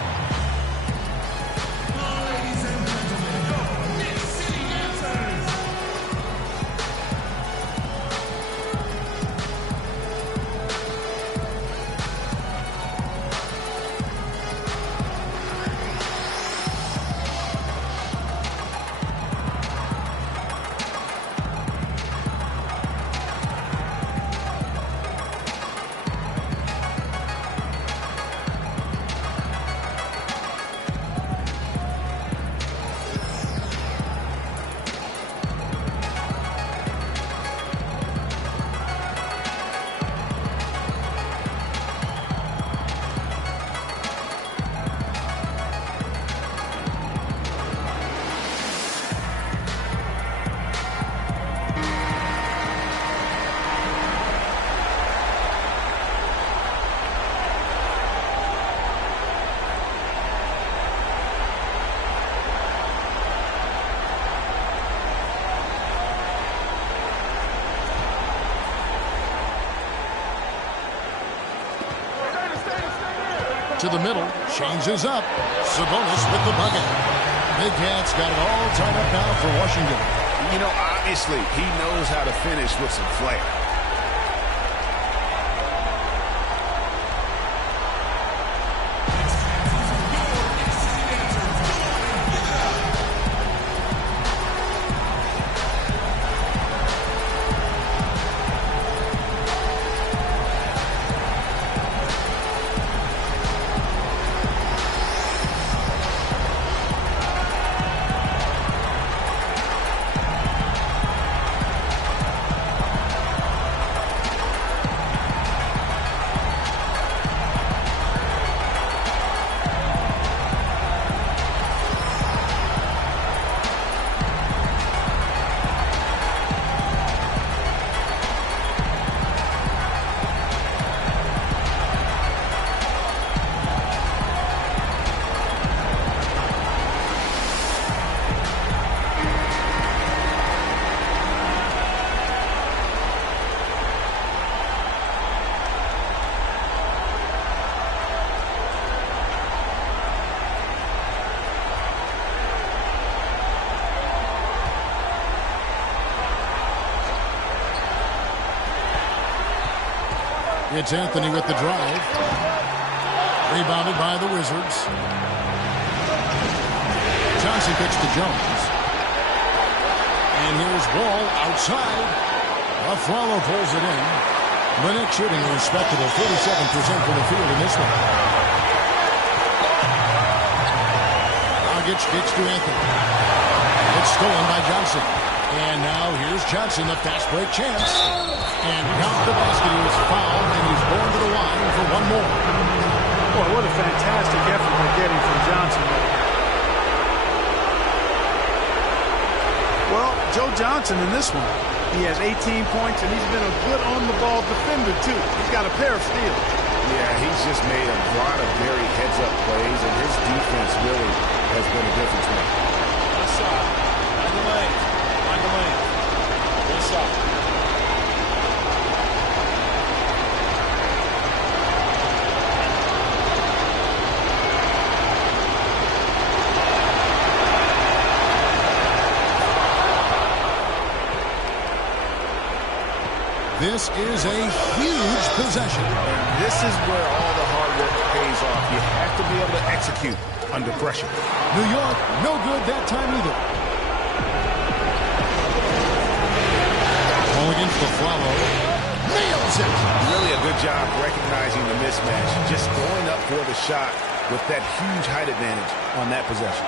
To the middle, changes up. Sabonis with the bucket. Big Cat's got it all tied up now for Washington. You know, obviously, he knows how to finish with some flair. It's Anthony with the drive. Rebounded by the Wizards. Johnson kicks to Jones. And here's Wall outside. Afflalo pulls it in. The Knicks shooting a respectable 47% from the field in this one. Dragic gets to Anthony. It's stolen by Johnson. And now here's Johnson, the fast break chance. And count the basket. He was fouled, and he's going to the line for one more. Boy, what a fantastic effort they're getting from Johnson. Well, Joe Johnson in this one, he has 18 points, and he's been a good on-the-ball defender, too. He's got a pair of steals. Yeah, he's just made a lot of very heads-up plays, and his defense really has been a difference maker. One shot. Find the lane. Find the lane. One shot. This is a huge possession. This is where all the hard work pays off. You have to be able to execute under pressure. New York, no good that time either. Ball against the Flalo. Nails it. Really a good job recognizing the mismatch. Just going up for the shot with that huge height advantage on that possession.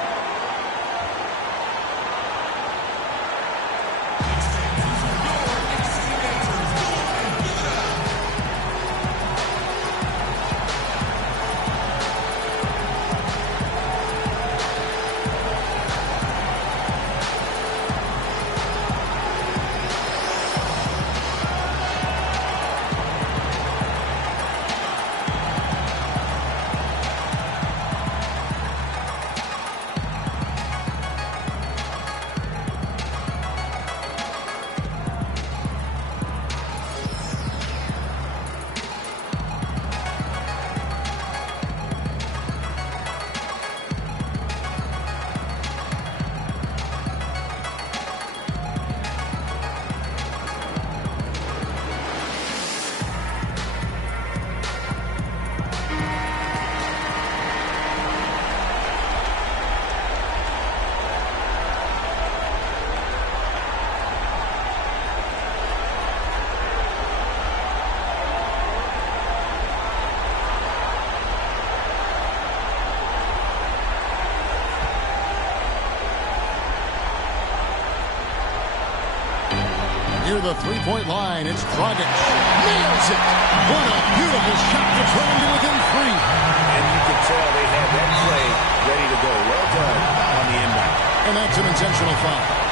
Near the three-point line, it's Dragic. Nails it! What a beautiful shot to turn into within three. And you can tell they had that play ready to go. Well done on the inbound. And that's an intentional foul.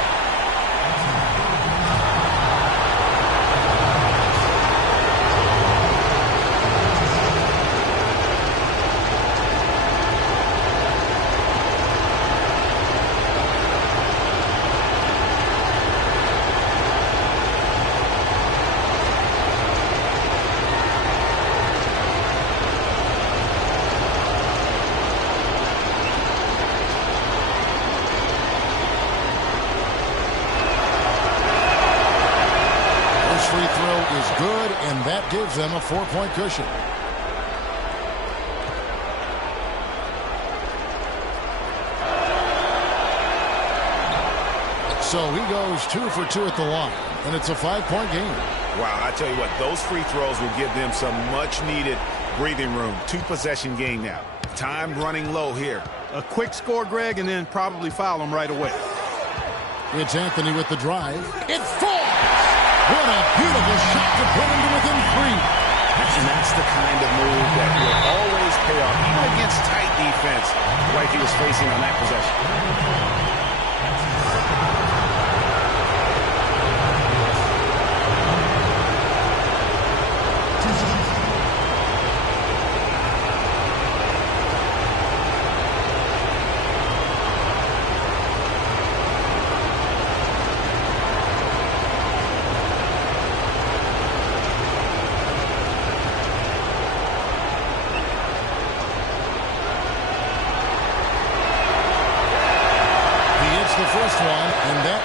That gives them a 4-point cushion. So he goes 2 for 2 at the line, and it's a 5-point game. Wow, I tell you what, those free throws will give them some much-needed breathing room. 2-possession game now. Time running low here. A quick score, Greg, and then probably foul him right away. It's Anthony with the drive. It falls! What a beautiful shot to put him to within 3. And that's the kind of move that will always pay off, even against tight defense, like he was facing on that possession.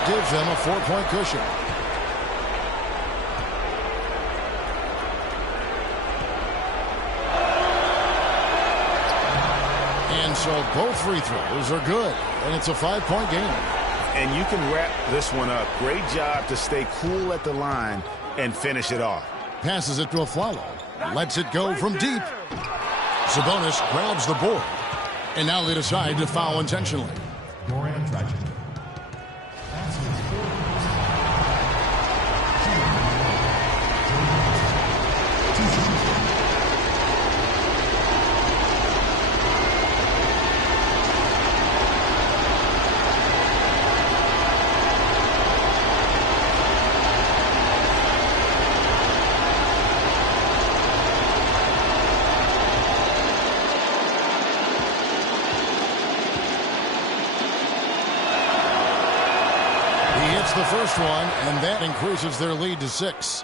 Gives them a 4-point cushion. And so both free throws are good, and it's a 5-point game. And you can wrap this one up. Great job to stay cool at the line and finish it off. passes it to Afflalo. Lets it go from deep. Sabonis grabs the board. And now they decide to foul intentionally. Goran Dragic. That's his the first one, and that increases their lead to 6.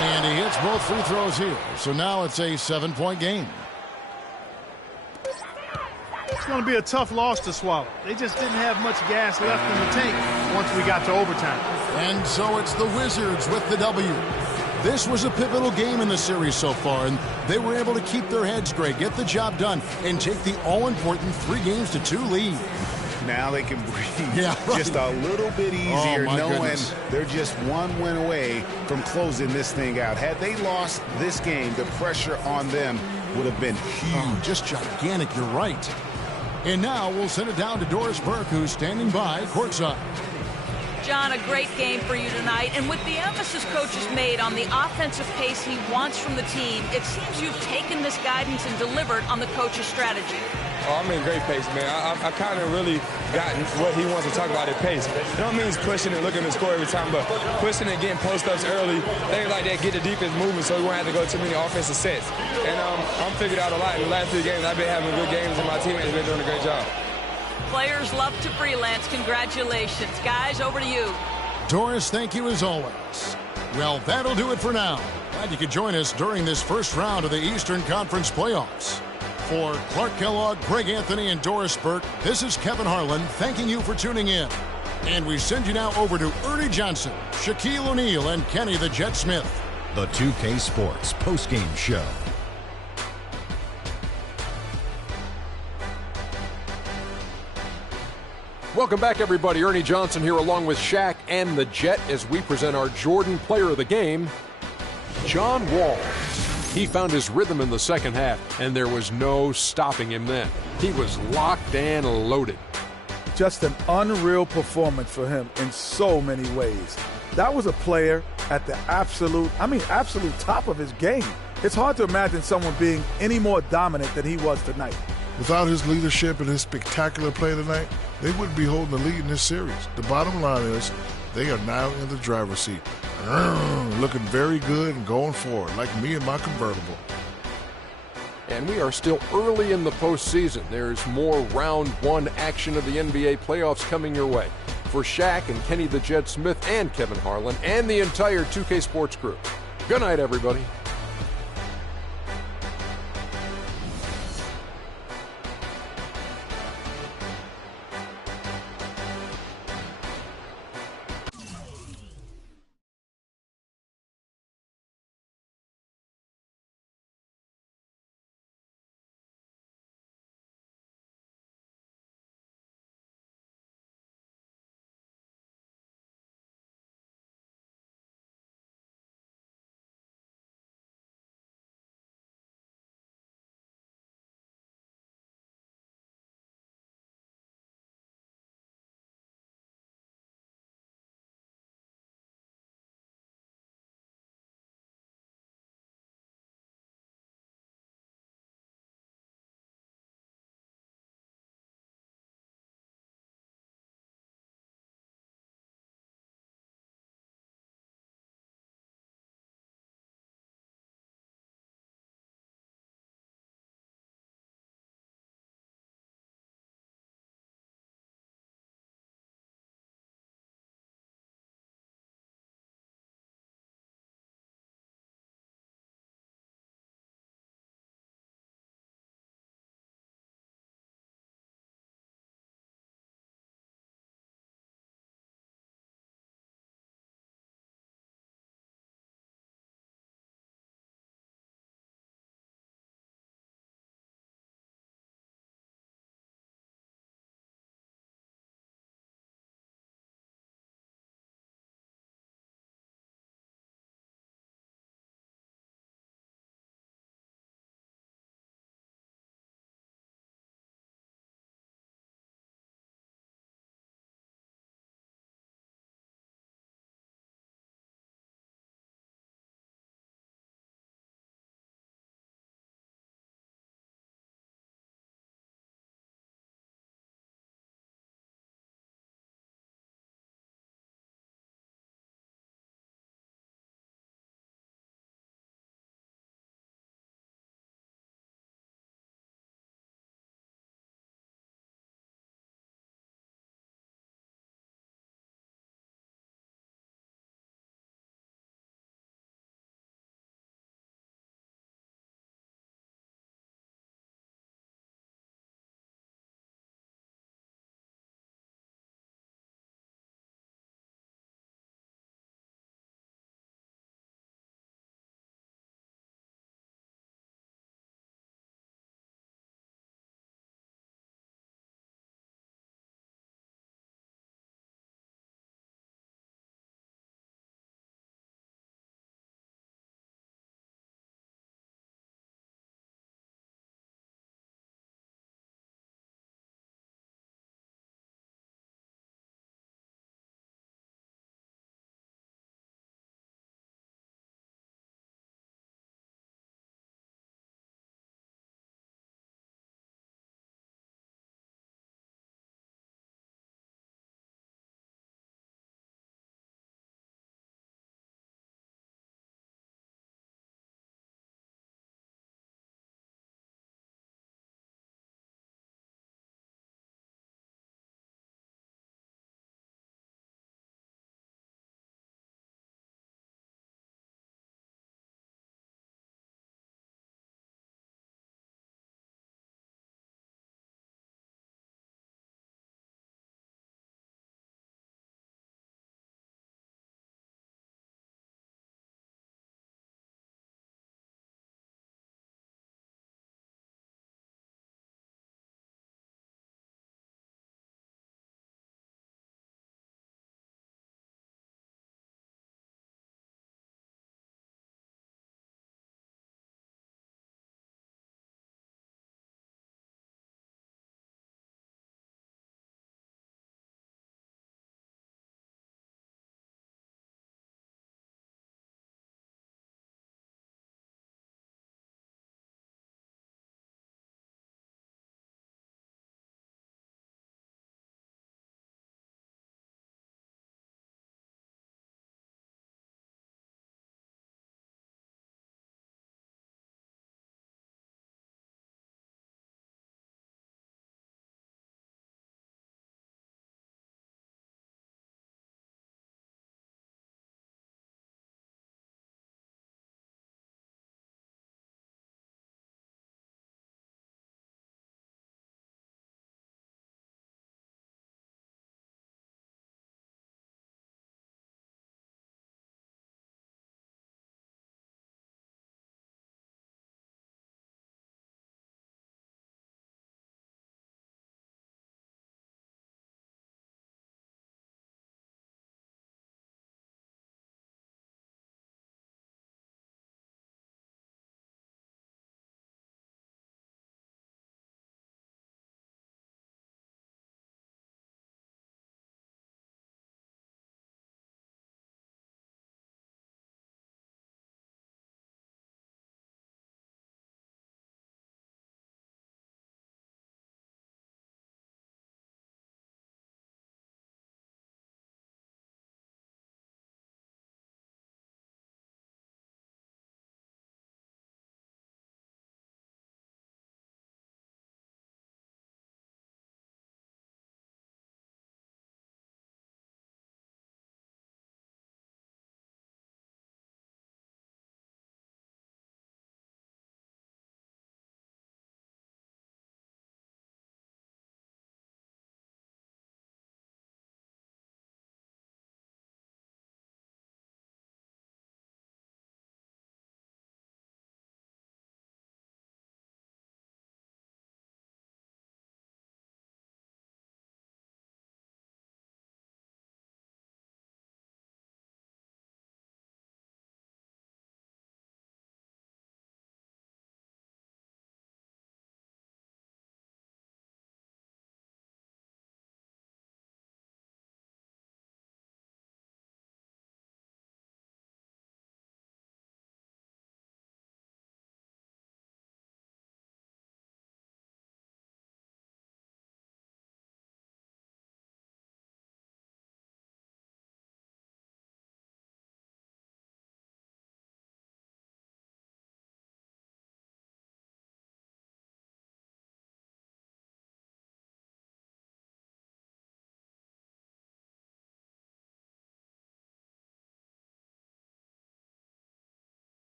And he hits both free throws here. So now it's a 7-point game. It's going to be a tough loss to swallow. They just didn't have much gas left in the tank once we got to overtime. And so it's the Wizards with the W. This was a pivotal game in the series so far, and they were able to keep their heads straight, get the job done, and take the all-important 3-2 lead. Now they can breathe right. just a little bit easier, knowing goodness. they're just one win away from closing this thing out. Had they lost this game, the pressure on them would have been huge. Oh, just gigantic, you're right. And now we'll send it down to Doris Burke, who's standing by courtside. John, a great game for you tonight. And with the emphasis coach has made on the offensive pace he wants from the team, it seems you've taken this guidance and delivered on the coach's strategy. Oh, I'm in great pace, man. I kind of really gotten what he wants to talk about at pace. It don't mean pushing and looking to score every time, but pushing and getting post-ups early, things like that, get the defense moving so we won't have to go too many offensive sets. And I'm figured out a lot in the last 3 games. I've been having good games, and my teammates have been doing a great job. Players love to freelance. Congratulations. Guys, over to you. Doris, thank you as always. Well, that'll do it for now. Glad you could join us during this first round of the Eastern Conference playoffs. For Clark Kellogg, Greg Anthony, and Doris Burke, this is Kevin Harlan thanking you for tuning in. And we send you now over to Ernie Johnson, Shaquille O'Neal, and Kenny the Jet Smith. The 2K Sports postgame show. Welcome back, everybody. Ernie Johnson here along with Shaq and the Jet as we present our Jordan Player of the Game, John Wall. He found his rhythm in the second half, and there was no stopping him then. He was locked and loaded. Just an unreal performance for him in so many ways. That was a player at the absolute top of his game. It's hard to imagine someone being any more dominant than he was tonight. Without his leadership and his spectacular play tonight, they wouldn't be holding the lead in this series. The bottom line is they are now in the driver's seat. Looking very good and going forward, like me and my convertible. And we are still early in the postseason. There's more round 1 action of the NBA playoffs coming your way. For Shaq and Kenny the Jet Smith and Kevin Harlan and the entire 2K Sports crew, good night, everybody.